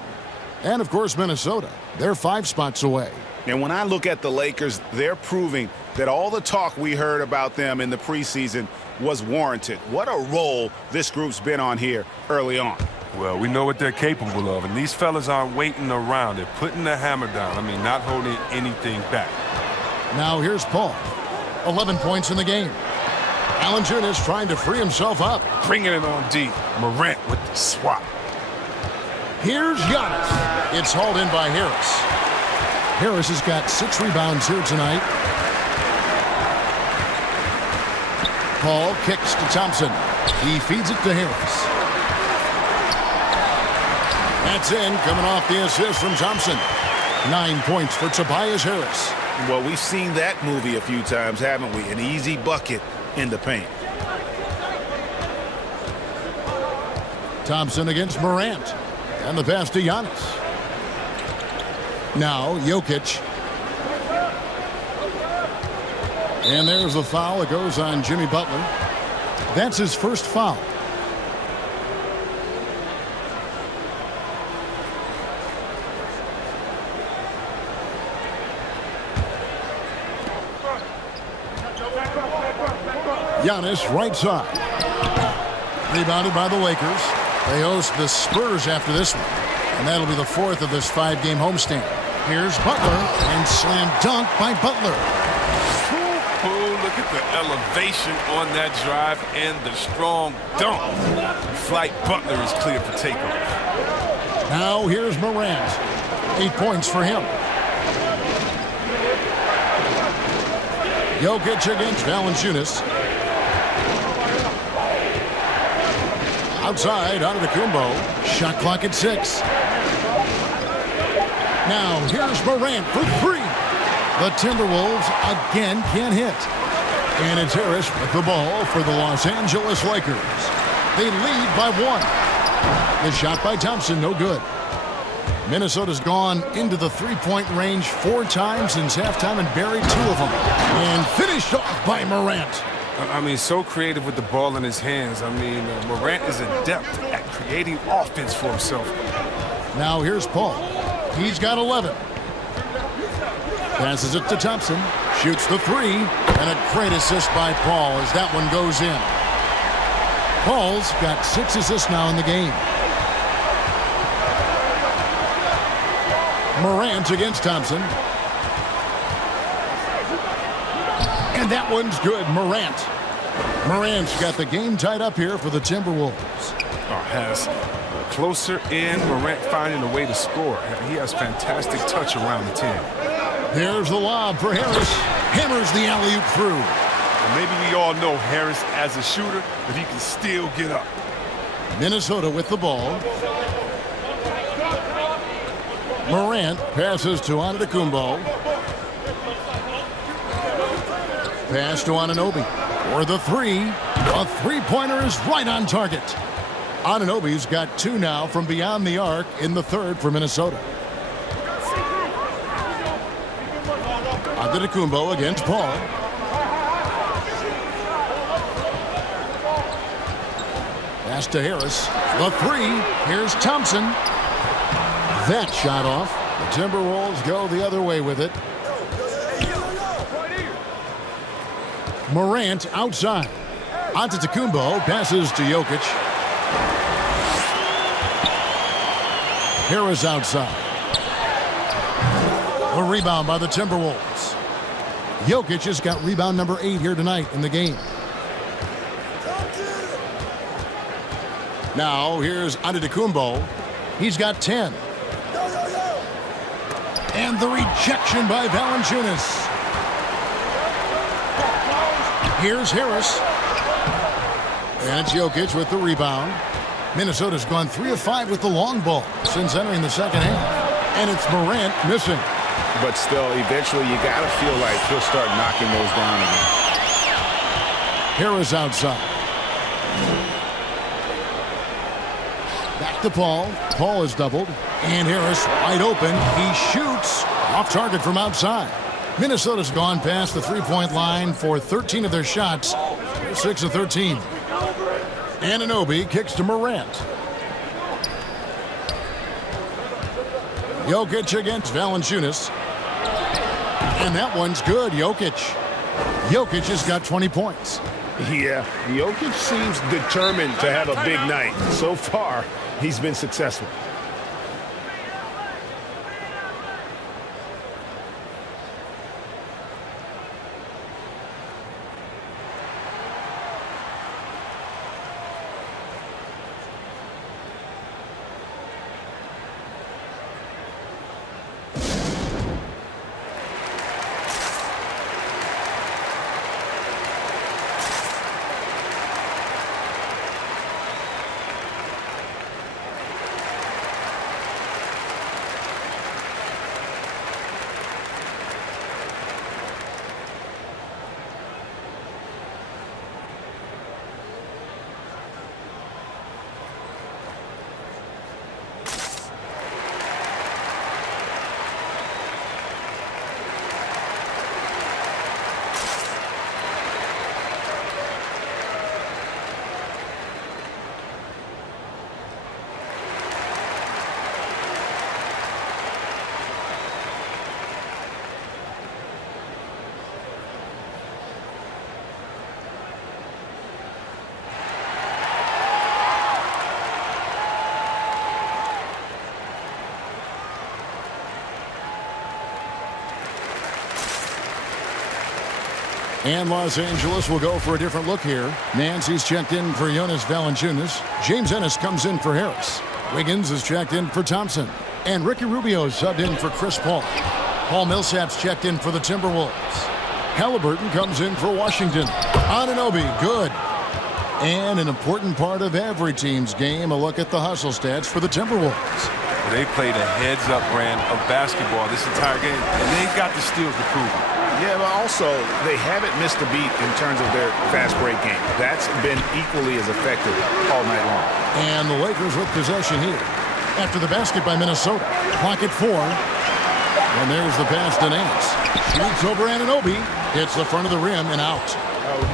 And, of course, Minnesota. They're 5 spots away. And when I look at the Lakers, they're proving that all the talk we heard about them in the preseason was warranted. What a role this group's been on here early on. Well, we know what they're capable of, and these fellas aren't waiting around. They're putting the hammer down. I mean, not holding anything back. Now here's Paul. 11 points in the game. Valanciunas trying to free himself up. Bringing it on deep. Morant with the swap. Here's Giannis. It's hauled in by Harris. Harris has got 6 rebounds here tonight. Paul kicks to Thompson. He feeds it to Harris. That's in, coming off the assist from Thompson. 9 points for Tobias Harris. Well, we've seen that movie a few times, haven't we? An easy bucket in the paint. Thompson against Morant. And the pass to Giannis. Now Jokic. And there's a foul. It goes on Jimmy Butler. That's his first foul. Giannis right side. Rebounded by the Lakers. They host the Spurs after this one. And that'll be the fourth of this 5-game homestand. Here's Butler and slam dunk by Butler. Oh, look at the elevation on that drive and the strong dunk. Flight Butler is clear for takeoff. Now here's Morant. 8 points for him. Jokic against Valanciunas. Outside, Antetokounmpo. Shot clock at 6. Now here's Morant for 3. The Timberwolves again can't hit. And it's Harris with the ball for the Los Angeles Lakers. They lead by 1. The shot by Thompson, no good. Minnesota's gone into the three-point range 4 times since halftime and buried 2 of them. And finished off by Morant. I mean, so creative with the ball in his hands. I mean, Morant is adept at creating offense for himself. Now here's Paul. He's got 11. Passes it to Thompson. Shoots the 3. And a great assist by Paul as that one goes in. Paul's got 6 assists now in the game. Morant against Thompson. And that one's good. Morant's got the game tied up here for the Timberwolves. Oh, has closer in. Morant finding a way to score. He has fantastic touch around the 10. Here's the lob for Harris. Hammers the alley-oop through. And maybe we all know Harris as a shooter, but he can still get up. Minnesota with the ball. Morant passes to Antetokounmpo. Pass to Anunoby for the 3. A three-pointer is right on target. Anunoby's got 2 now from beyond the arc in the 3rd for Minnesota. Antetokounmpo against Paul. Pass to Harris. The 3. Here's Thompson. That shot off. The Timberwolves go the other way with it. Morant outside. Antetokounmpo passes to Jokic. Harris outside. A rebound by the Timberwolves. Jokic has got rebound number 8 here tonight in the game. Now here's Antetokounmpo. He's got 10. And the rejection by Valanciunas. Here's Harris. And it's Jokic with the rebound. Minnesota's gone 3 of 5 with the long ball since entering the second half. And it's Morant missing. But still, eventually you got to feel like he'll start knocking those down again. Harris outside. Back to Paul. Paul is doubled. And Harris wide open. He shoots off target from outside. Minnesota's gone past the three-point line for 13 of their shots. They're 6 of 13. Anunoby kicks to Morant. Jokic against Valanciunas. And that one's good. Jokic has got 20 points. Yeah, Jokic seems determined to have a big night. So far, he's been successful. And Los Angeles will go for a different look here. Nancy's checked in for Jonas Valanciunas. James Ennis comes in for Harris. Wiggins is checked in for Thompson. And Ricky Rubio is subbed in for Chris Paul. Paul Millsap's checked in for the Timberwolves. Halliburton comes in for Washington. Anunoby, good. And an important part of every team's game, a look at the hustle stats for the Timberwolves. They played a heads-up brand of basketball this entire game, and they've got the steals to prove it. Yeah, but also they haven't missed a beat in terms of their fast break game. That's been equally as effective all night long. And the Lakers with possession here. After the basket by Minnesota. Clock at 4. And there's the pass to Nance. Shoots over Anunoby. Hits the front of the rim and out.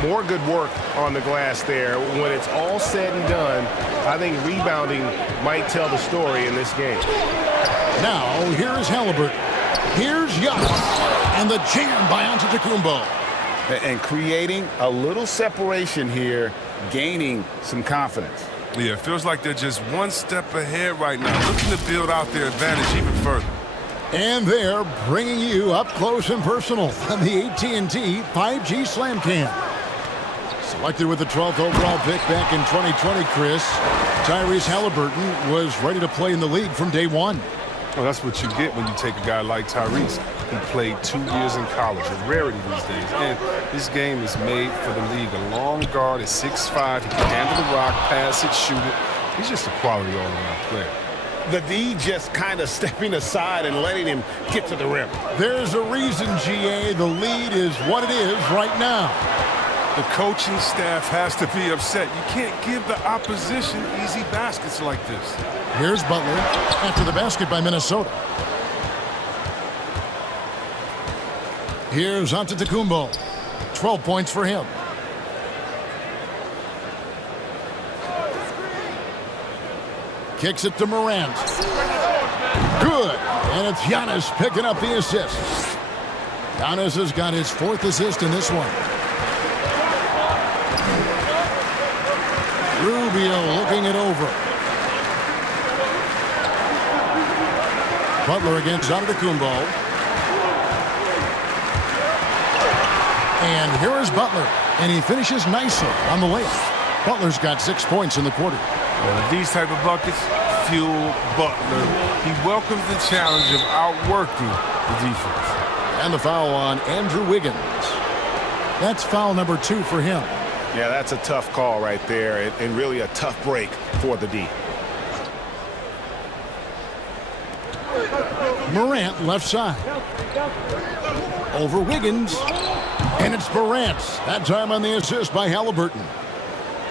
More good work on the glass there. When it's all said and done, I think rebounding might tell the story in this game. Now, here's Halliburton. Here's Giannis. And the jam by Antetokounmpo. And creating a little separation here, gaining some confidence. Yeah, it feels like they're just one step ahead right now, looking to build out their advantage even further. And they're bringing you up close and personal on the AT&T 5G Slam Cam. Selected with the 12th overall pick back in 2020, Chris, Tyrese Halliburton was ready to play in the league from day one. Well, that's what you get when you take a guy like Tyrese. He played 2 years in college, a rarity these days. And this game is made for the league. A long guard at 6'5", he can handle the rock, pass it, shoot it. He's just a quality all-around player. The D just kind of stepping aside and letting him get to the rim. There's a reason, GA, the lead is what it is right now. The coaching staff has to be upset. You can't give the opposition easy baskets like this. Here's Butler after the basket by Minnesota. Here's Antetokounmpo. 12 points for him. Kicks it to Morant. Good. And it's Giannis picking up the assist. Giannis has got his 4th assist in this one. Rubio looking it over. Butler against Antetokounmpo. And here is Butler. And he finishes nicely on the layup. Butler's got 6 points in the quarter. These type of buckets fuel Butler. He welcomes the challenge of outworking the defense. And the foul on Andrew Wiggins. That's foul number 2 for him. Yeah, that's a tough call right there, and really a tough break for the D. Morant left side. Over Wiggins. And it's Morant. That time on the assist by Halliburton.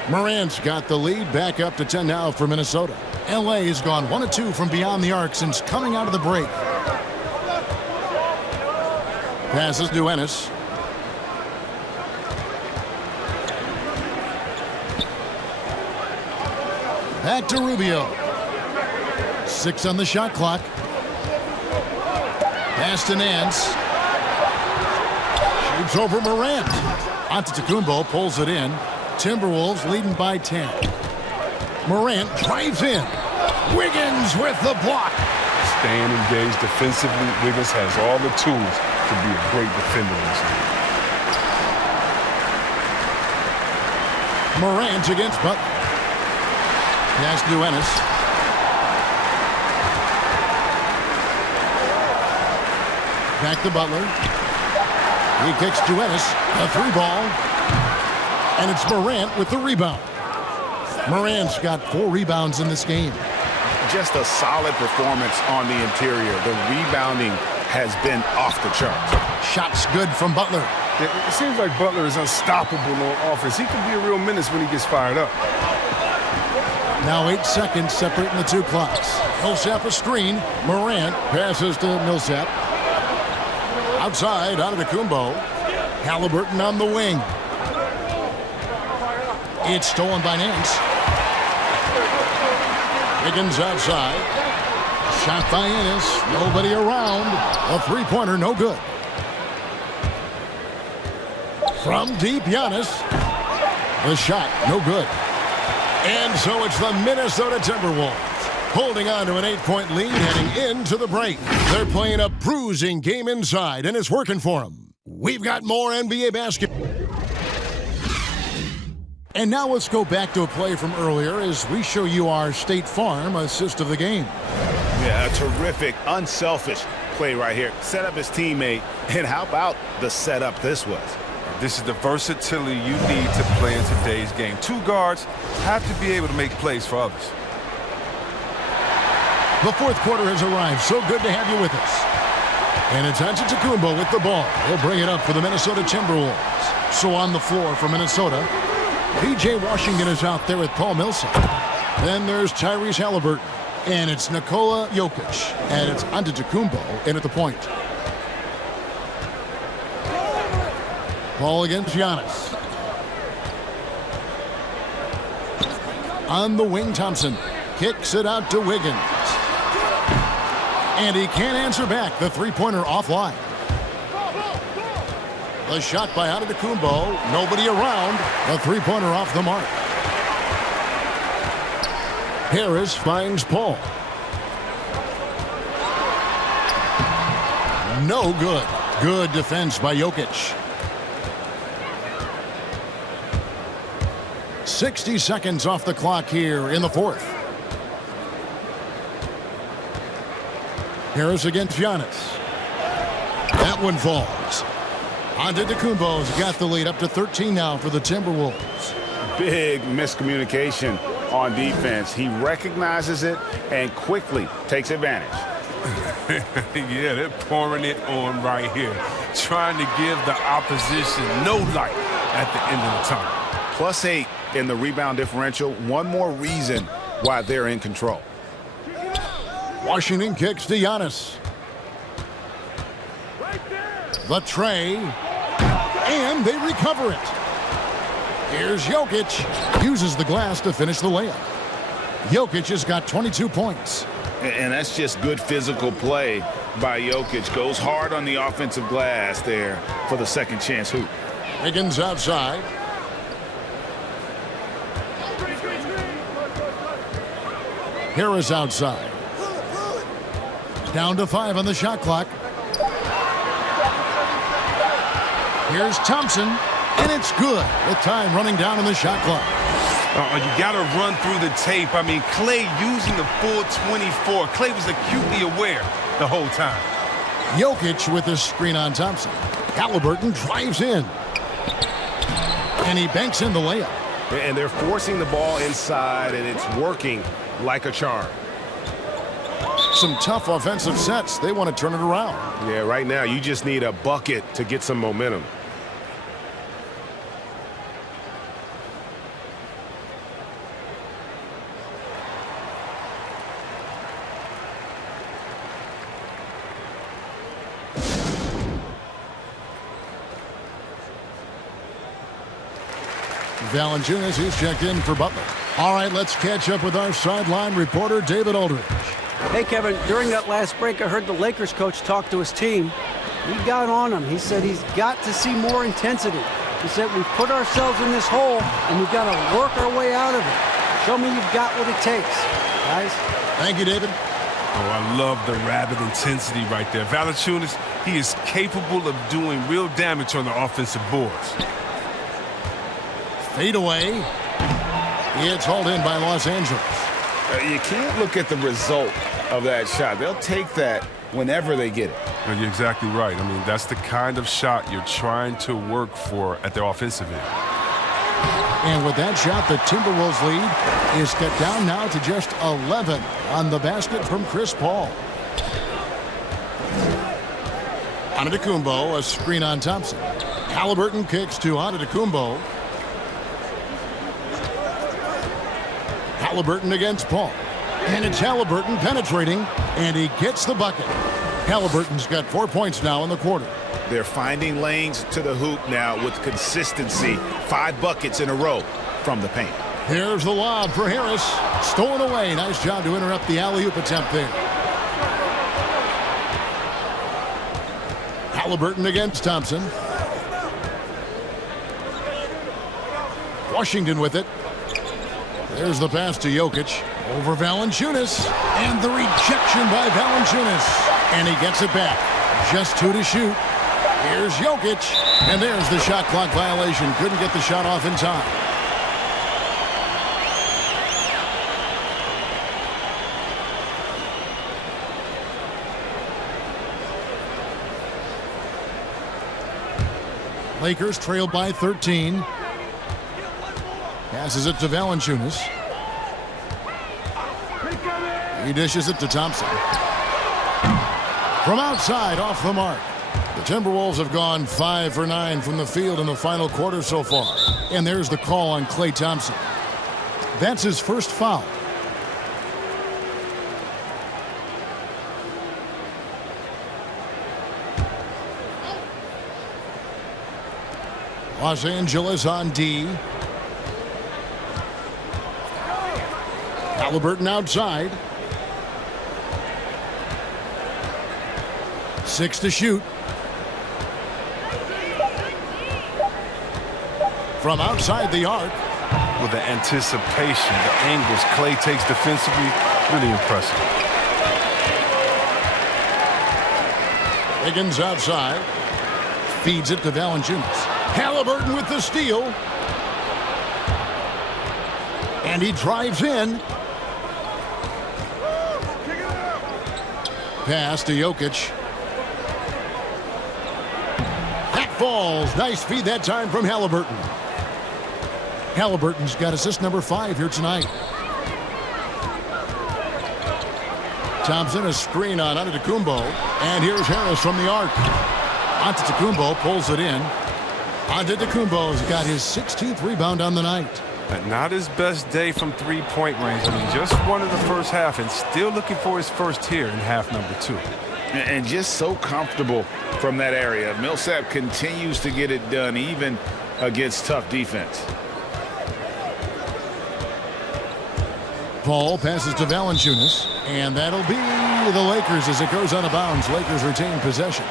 Morant's got the lead back up to 10 now for Minnesota. LA has gone 1 of 2 from beyond the arc since coming out of the break. Passes to Ennis. Back to Rubio. 6 on the shot clock. Pass to Nance. Shoots over Morant. Antetokounmpo pulls it in. Timberwolves leading by 10. Morant drives in. Wiggins with the block. Staying engaged defensively, Wiggins has all the tools to be a great defender in this league. Morant against Butler. Pass to Ennis. Back to Butler. He kicks to Ennis. A 3-ball. And it's Morant with the rebound. Morant's got 4 rebounds in this game. Just a solid performance on the interior. The rebounding has been off the charts. Shots good from Butler. It seems like Butler is unstoppable on offense. He can be a real menace when he gets fired up. Now 8 seconds separating the 2 clocks. Millsap a screen. Morant passes to Millsap. Outside, Antetokounmpo. Halliburton on the wing. It's stolen by Nance. Wiggins outside. Shot by Ennis. Nobody around. A 3-pointer, no good. From deep, Giannis. The shot, no good. And so it's the Minnesota Timberwolves holding on to an 8-point lead heading into the break. They're playing a bruising game inside, and it's working for them. We've got more NBA basketball. And now let's go back to a play from earlier as we show you our State Farm assist of the game. Yeah, a terrific, unselfish play right here. Set up his teammate, and how about the setup this was? This is the versatility you need to play in today's game. Two guards have to be able to make plays for others. The fourth quarter has arrived. So good to have you with us. And it's Antetokounmpo with the ball. He'll bring it up for the Minnesota Timberwolves. So on the floor for Minnesota, P.J. Washington is out there with Paul Millsap. Then there's Tyrese Halliburton. And it's Nikola Jokic. And it's Antetokounmpo in at the point. Ball against Giannis. On the wing, Thompson kicks it out to Wiggins. And he can't answer back. The three-pointer offline. The shot by Antetokounmpo. Nobody around. The three-pointer off the mark. Harris finds Paul. No good. Good defense by Jokic. 60 seconds off the clock here in the fourth. Harris against Giannis. That one falls. Antetokounmpo's got the lead up to 13 now for the Timberwolves. Big miscommunication on defense. He recognizes it and quickly takes advantage. Yeah, they're pouring it on right here. Trying to give the opposition no light at the end of the tunnel. +8 in the rebound differential. One more reason why they're in control. Washington kicks to Giannis. The tray. And they recover it. Here's Jokic. Uses the glass to finish the layup. Jokic has got 22 points. And that's just good physical play by Jokic. Goes hard on the offensive glass there for the second chance hoop. Wiggins outside. Harris outside. Down to 5 on the shot clock. Here's Thompson, and it's good with time running down on the shot clock. You got to run through the tape. I mean, Klay using the full 24. Klay was acutely aware the whole time. Jokic with a screen on Thompson. Halliburton drives in. And he banks in the layup. And they're forcing the ball inside, and it's working like a charm. Some tough offensive sets. They want to turn it around. Yeah, right now you just need a bucket to get some momentum. Valanciunas, he's checked in for Butler. All right, let's catch up with our sideline reporter, David Aldridge. Hey, Kevin, during that last break, I heard the Lakers coach talk to his team. He got on them. He said he's got to see more intensity. He said we've put ourselves in this hole, and we've got to work our way out of it. Show me you've got what it takes, guys. Thank you, David. Oh, I love the rabid intensity right there. Valanciunas, he is capable of doing real damage on the offensive boards. Fade away. It's hauled in by Los Angeles. You can't look at the result of that shot. They'll take that whenever they get it. You're exactly right. I mean, that's the kind of shot you're trying to work for at the offensive end. And with that shot, the Timberwolves lead is cut down now to just 11 on the basket from Chris Paul. Antetokounmpo, a screen on Thompson. Halliburton kicks to Antetokounmpo. Halliburton against Paul. And it's Halliburton penetrating, and he gets the bucket. Halliburton's got 4 points now in the quarter. They're finding lanes to the hoop now with consistency. 5 buckets in a row from the paint. Here's the lob for Harris. Stolen away. Nice job to interrupt the alley-oop attempt there. Halliburton against Thompson. Washington with it. There's the pass to Jokic. Over Valanciunas. And the rejection by Valanciunas. And he gets it back. Just 2 to shoot. Here's Jokic. And there's the shot clock violation. Couldn't get the shot off in time. Lakers trail by 13. Passes it to Valanciunas. He dishes it to Thompson. From outside, off the mark. The Timberwolves have gone 5 for 9 from the field in the final quarter so far. And there's the call on Klay Thompson. That's his first foul. Los Angeles on D. Halliburton outside. 6 to shoot. From outside the arc. Well, the anticipation, the angles Klay takes defensively, really impressive. Wiggins outside. Feeds it to Valanciunas. Halliburton with the steal. And he drives in. Pass to Jokic. That falls. Nice feed that time from Halliburton. Halliburton's got assist number 5 here tonight. Thompson, a screen on Antetokounmpo. And here's Harris from the arc. Antetokounmpo pulls it in. Antetokounmpo's got his 16th rebound on the night. Not his best day from three-point range. I mean, just won in the first half and still looking for his first here in half number 2. And just so comfortable from that area. Millsap continues to get it done even against tough defense. Paul passes to Valanciunas, and that'll be the Lakers as it goes out of bounds. Lakers retain possession.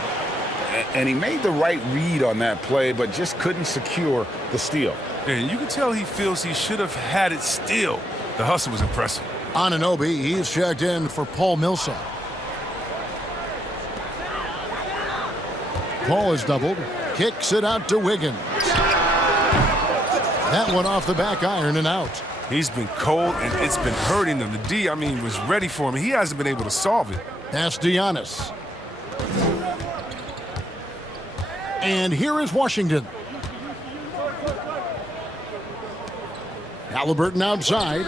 And he made the right read on that play, but just couldn't secure the steal. And you can tell he feels he should have had it still. The hustle was impressive. Anunoby, he's checked in for Paul Millsap. Paul is doubled, kicks it out to Wiggins. That one off the back iron and out. He's been cold, and it's been hurting him. The D, I mean, was ready for him. He hasn't been able to solve it. That's Giannis. And here is Washington. Halliburton outside.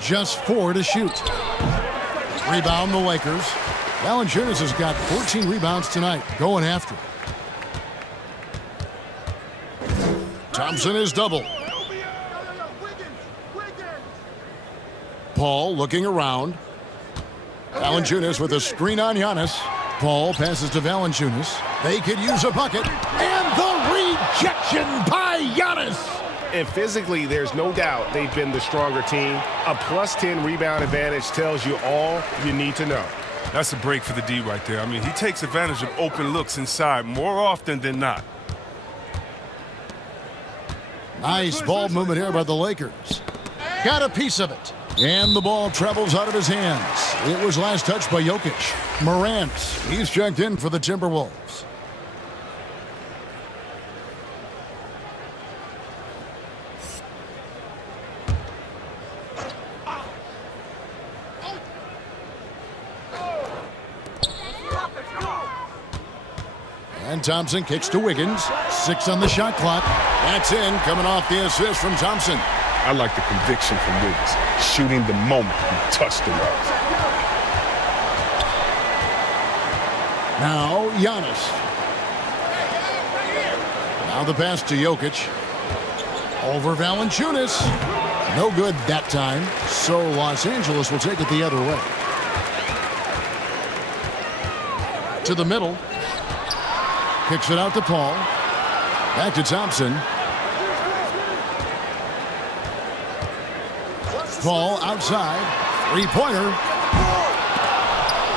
Just 4 to shoot. Rebound the Lakers. Valanciunas has got 14 rebounds tonight. Going after it. Thompson is double. Paul looking around. Valanciunas with a screen on Giannis. Paul passes to Valanciunas. They could use a bucket. And the rejection by Giannis. And physically, there's no doubt they've been the stronger team. A +10 rebound advantage tells you all you need to know. That's a break for the D right there. I mean, he takes advantage of open looks inside more often than not. Nice ball movement here by the Lakers. Got a piece of it. And the ball travels out of his hands. It was last touched by Jokic. Morant, he's checked in for the Timberwolves. And Thompson kicks to Wiggins. 6 on the shot clock. That's in, coming off the assist from Thompson. I like the conviction from Wiggins, shooting the moment he touched the ball. Now Giannis. Now the pass to Jokic. Over Valanciunas. No good that time. So Los Angeles will take it the other way. To the middle. Kicks it out to Paul. Back to Thompson. Paul outside. Three-pointer.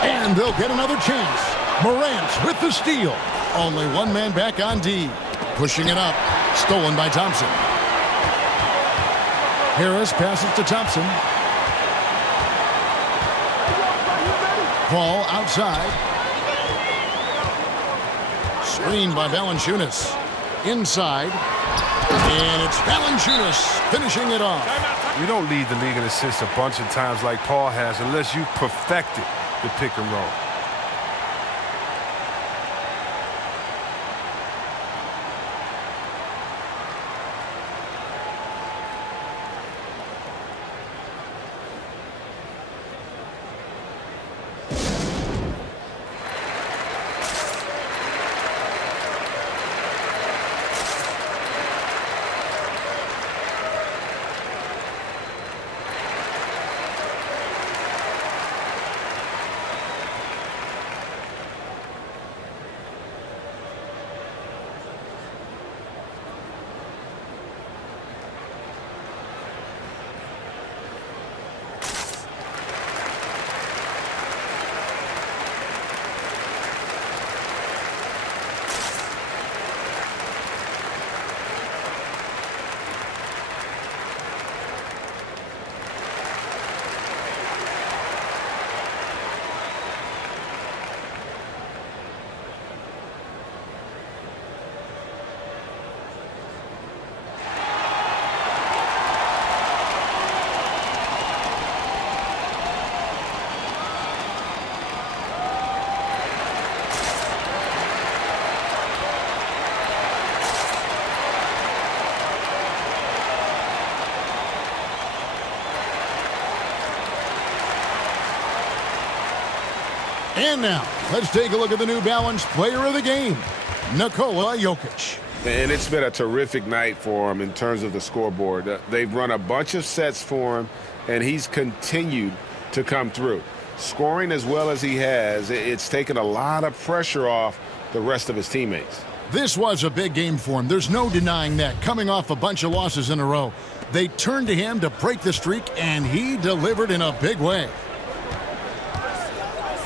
And they'll get another chance. Morant with the steal. Only one man back on D. Pushing it up. Stolen by Thompson. Harris passes to Thompson. Paul outside. Screen by Valanciunas. Inside. And it's Valanciunas finishing it off. You don't lead the league in assists a bunch of times like Paul has unless you've perfected the pick and roll. And now, let's take a look at the New Balance player of the game, Nikola Jokic. And it's been a terrific night for him in terms of the scoreboard. They've run a bunch of sets for him, and he's continued to come through. Scoring as well as he has, it's taken a lot of pressure off the rest of his teammates. This was a big game for him. There's no denying that. Coming off a bunch of losses in a row, they turned to him to break the streak, and he delivered in a big way.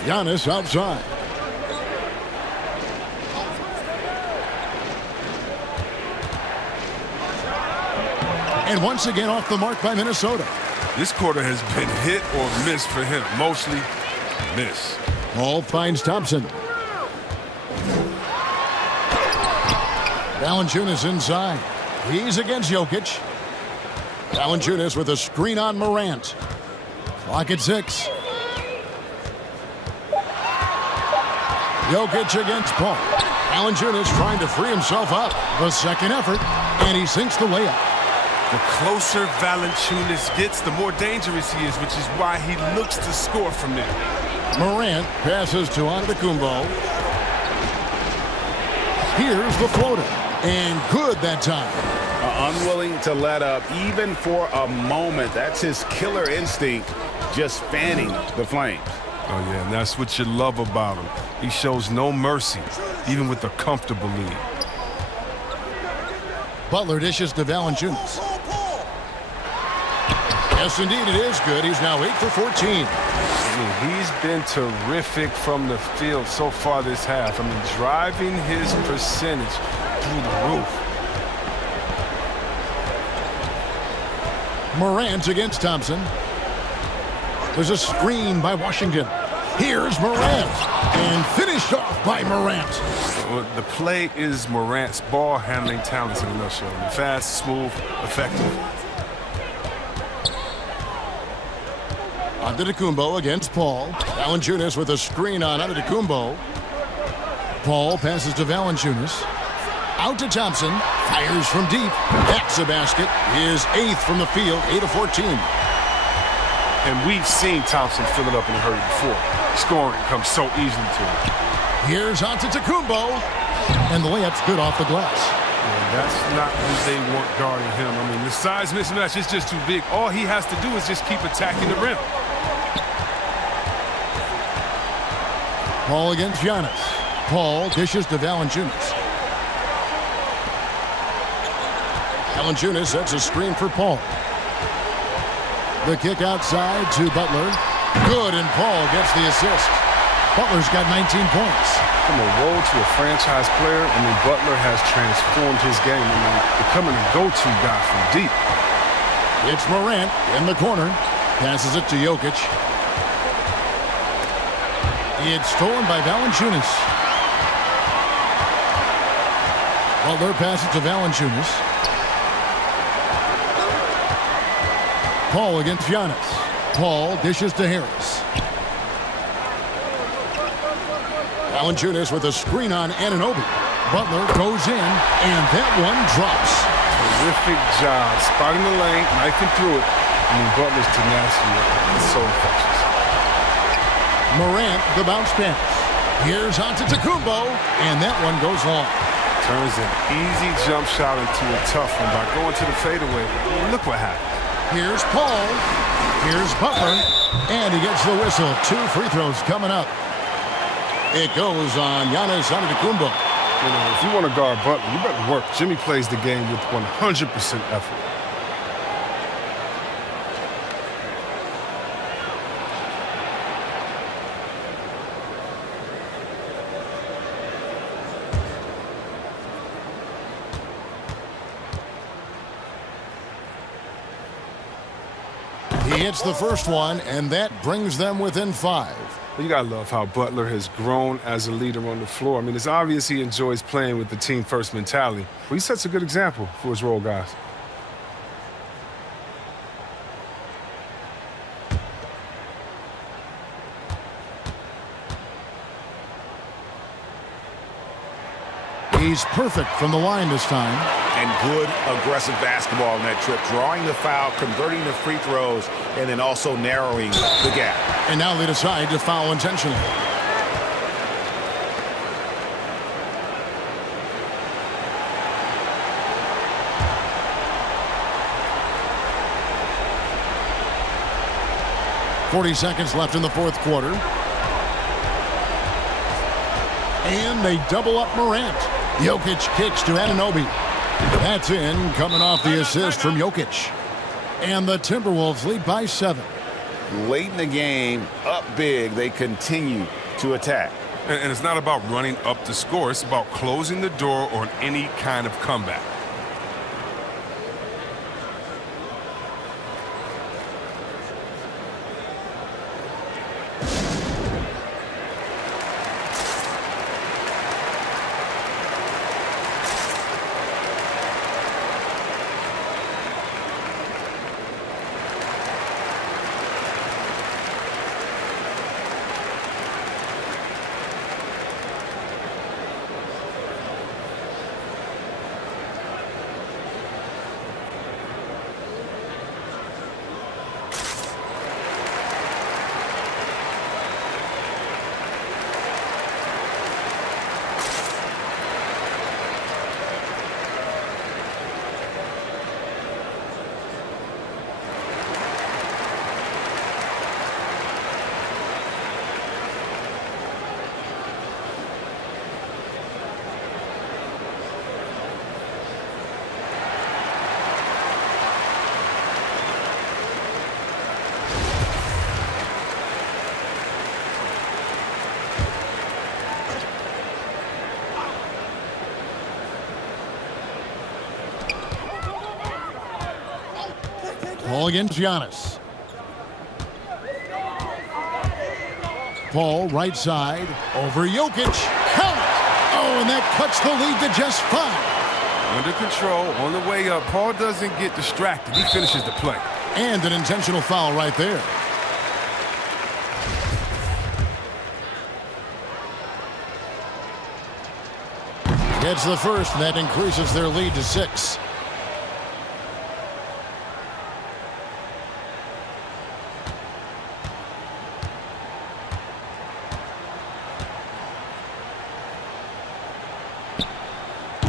Giannis outside. And once again off the mark by Minnesota. This quarter has been hit or miss for him. Mostly miss. Ball finds Thompson. Valanciunas inside. He's against Jokic. Valanciunas with a screen on Morant. Clock at 6. Jokic against Paul. Valanciunas trying to free himself up. The second effort, and he sinks the layup. The closer Valanciunas gets, the more dangerous he is, which is why he looks to score from there. Morant passes to Antetokounmpo. Here's the floater, and good that time. Unwilling to let up even for a moment. That's his killer instinct, just fanning the flames. Oh, yeah, and that's what you love about him. He shows no mercy, even with a comfortable lead. Butler dishes to Valanciunas. Yes, indeed, it is good. He's now 8 for 14. I mean, he's been terrific from the field so far this half. I mean, driving his percentage through the roof. Morant against Thompson. There's a screen by Washington. Here's Morant. And finished off by Morant. The play is Morant's ball handling talents in a nutshell. Fast, smooth, effective. Antetokounmpo against Paul. Valanciunas with a screen on Antetokounmpo. Paul passes to Valanciunas. Out to Thompson. Fires from deep. That's a basket. His 8th from the field, 8 of 14. And we've seen Thompson fill it up in a hurry before. Scoring comes so easily to him. Here's Antetokounmpo. And the layup's good off the glass. Yeah, that's not who they want guarding him. I mean, the size mismatch is just too big. All he has to do is just keep attacking the rim. Paul against Giannis. Paul dishes to Valanciunas. Valanciunas sets a screen for Paul. The kick outside to Butler. Good, and Paul gets the assist. Butler's got 19 points. From a role to a franchise player, I mean, Butler has transformed his game. I mean, becoming a go-to guy from deep. It's Morant in the corner. Passes it to Jokic. It's stolen by Valanciunas. Butler passes to Valanciunas. Paul against Giannis. Paul dishes to Harris. Valanciunas with a screen on Anunoby. Butler goes in, and that one drops. Terrific job. Spotting the lane, knifing through it. I mean, Butler's tenacity is so infectious. Morant, the bounce pass. Here's Antetokounmpo, and that one goes long. Turns an easy jump shot into a tough one by going to the fadeaway. Look what happened. Here's Paul. Here's Butler. And he gets the whistle. 2 free throws coming up. It goes on Giannis Antetokounmpo. You know, if you want to guard Butler, you better work. Jimmy plays the game with 100% effort. He hits the first one, and that brings them within 5. You gotta love how Butler has grown as a leader on the floor. I mean, it's obvious he enjoys playing with the team-first mentality. But he sets a good example for his role guys. He's perfect from the line this time. And good aggressive basketball in that trip. Drawing the foul, converting the free throws, and then also narrowing the gap. And now they decide to foul intentionally. .40 seconds left in the fourth quarter. And they double up Morant. Jokic kicks to Anunoby. That's in, coming off the assist from Jokic. And the Timberwolves lead by 7. Late in the game, up big, they continue to attack. And it's not about running up the score. It's about closing the door on any kind of comeback. Paul against Giannis. Paul right side over Jokic. Count it! Oh, and that cuts the lead to just 5. Under control, on the way up. Paul doesn't get distracted. He finishes the play. And an intentional foul right there. Gets the first, and that increases their lead to 6.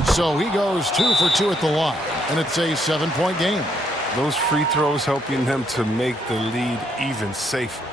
So he goes 2 for 2 at the line, and it's a 7-point game. Those free throws helping them to make the lead even safer.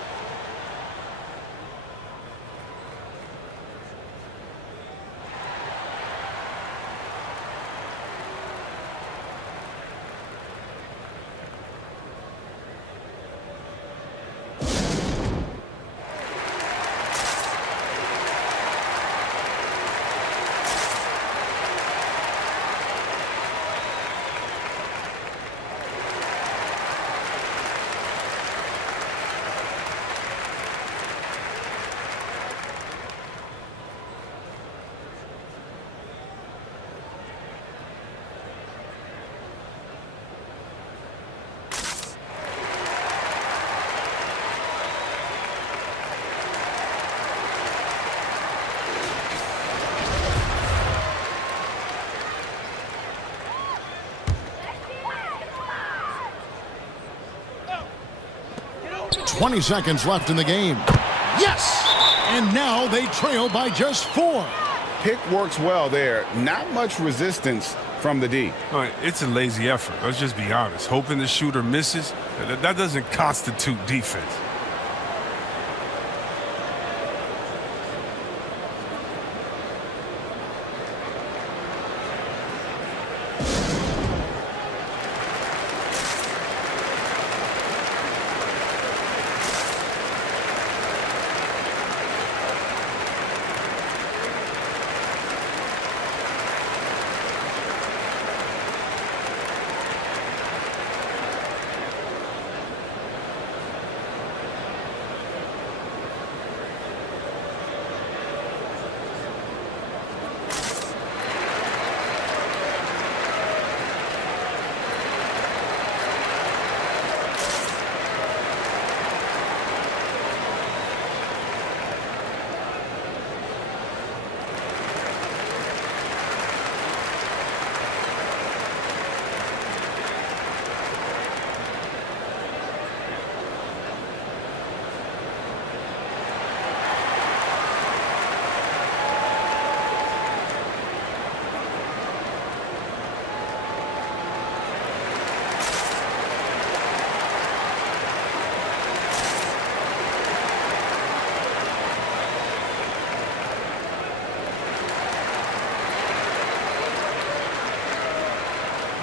20 seconds left in the game. Yes! And now they trail by just 4. Pick works well there. Not much resistance from the D. All right, it's a lazy effort. Let's just be honest. Hoping the shooter misses, that doesn't constitute defense.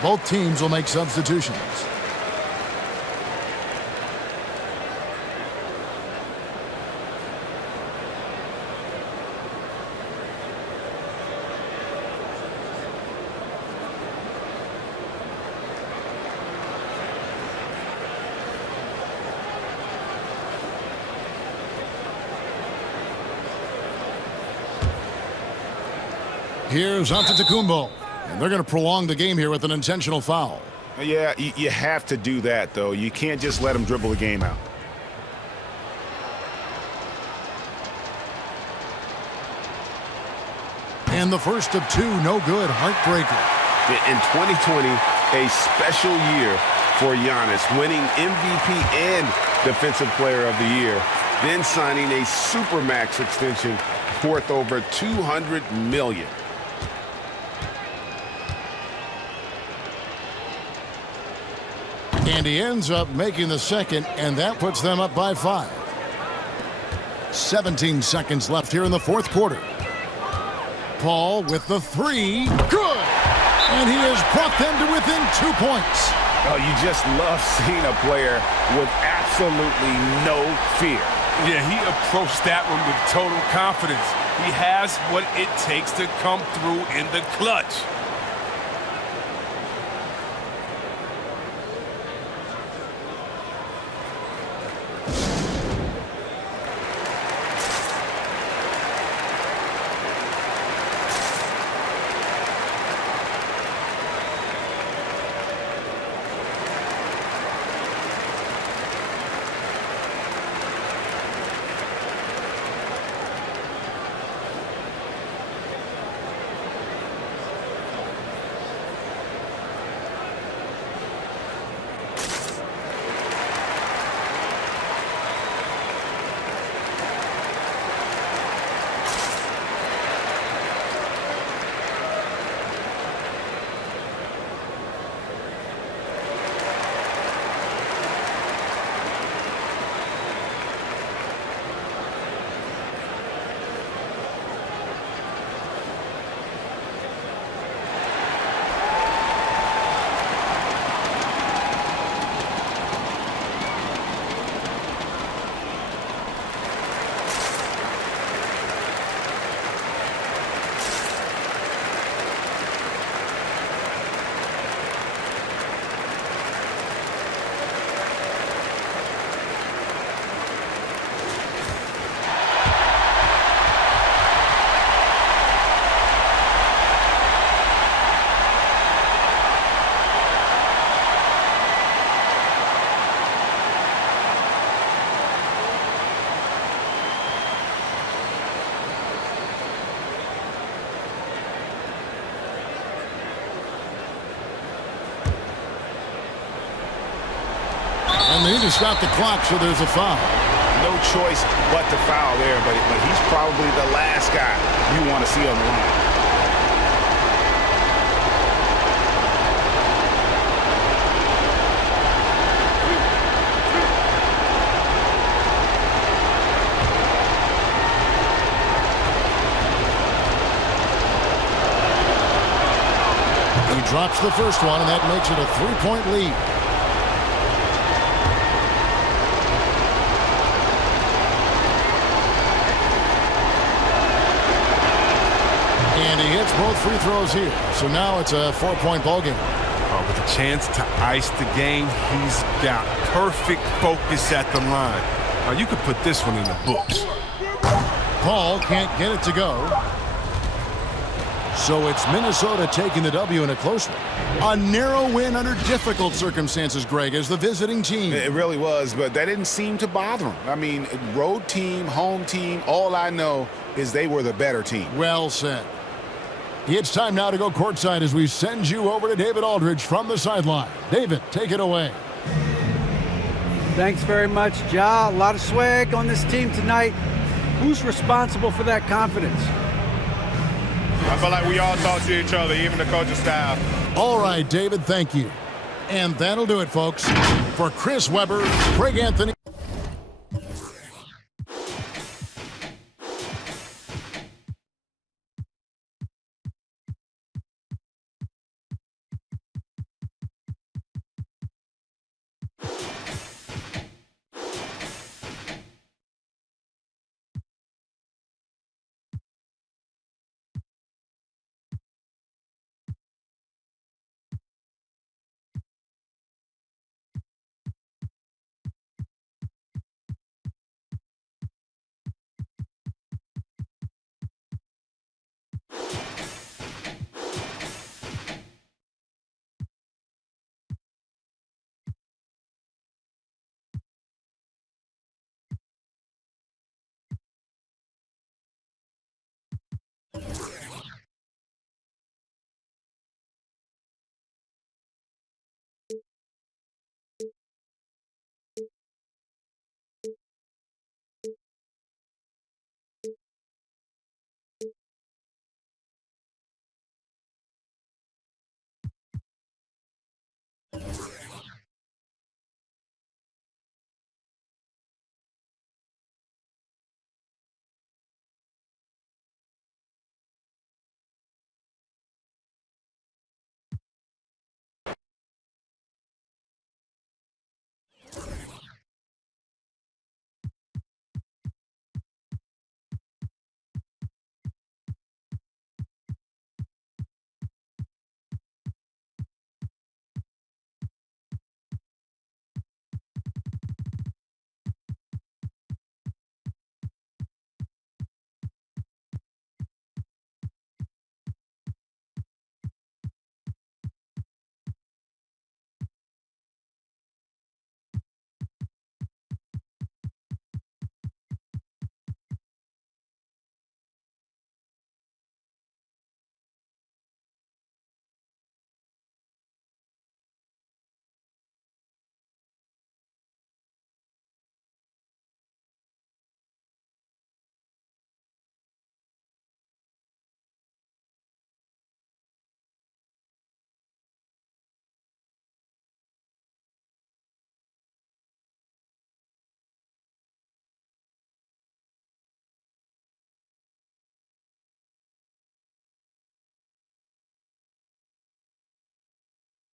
Both teams will make substitutions. Here's Antetokounmpo. And they're going to prolong the game here with an intentional foul. Yeah, you have to do that, though. You can't just let him dribble the game out. And the first of 2, no good, heartbreaker. In 2020, a special year for Giannis, winning MVP and Defensive Player of the Year, then signing a Supermax extension worth over $200 million. And he ends up making the second, and that puts them up by 5. 17 seconds left here in the fourth quarter. Paul with the 3. Good! And he has brought them to within 2 points. Oh, you just love seeing a player with absolutely no fear. Yeah, he approached that one with total confidence. He has what it takes to come through in the clutch. And they need to stop the clock, so there's a foul. No choice but to foul there, but he's probably the last guy you want to see on the line. He drops the first one, and that makes it a 3-point lead. And he hits both free throws here. So now it's a 4-point ball game. With a chance to ice the game, he's got perfect focus at the line. Now, you could put this one in the books. Paul can't get it to go. So it's Minnesota taking the W in a close one. A narrow win under difficult circumstances, Greg, as the visiting team. It really was, but that didn't seem to bother him. I mean, road team, home team, all I know is they were the better team. Well said. It's time now to go courtside as we send you over to David Aldridge from the sideline. David, take it away. Thanks very much, Ja. A lot of swag on this team tonight. Who's responsible for that confidence? I feel like we all talk to each other, even the coaching staff. All right, David, thank you. And that'll do it, folks. For Chris Webber, Craig Anthony.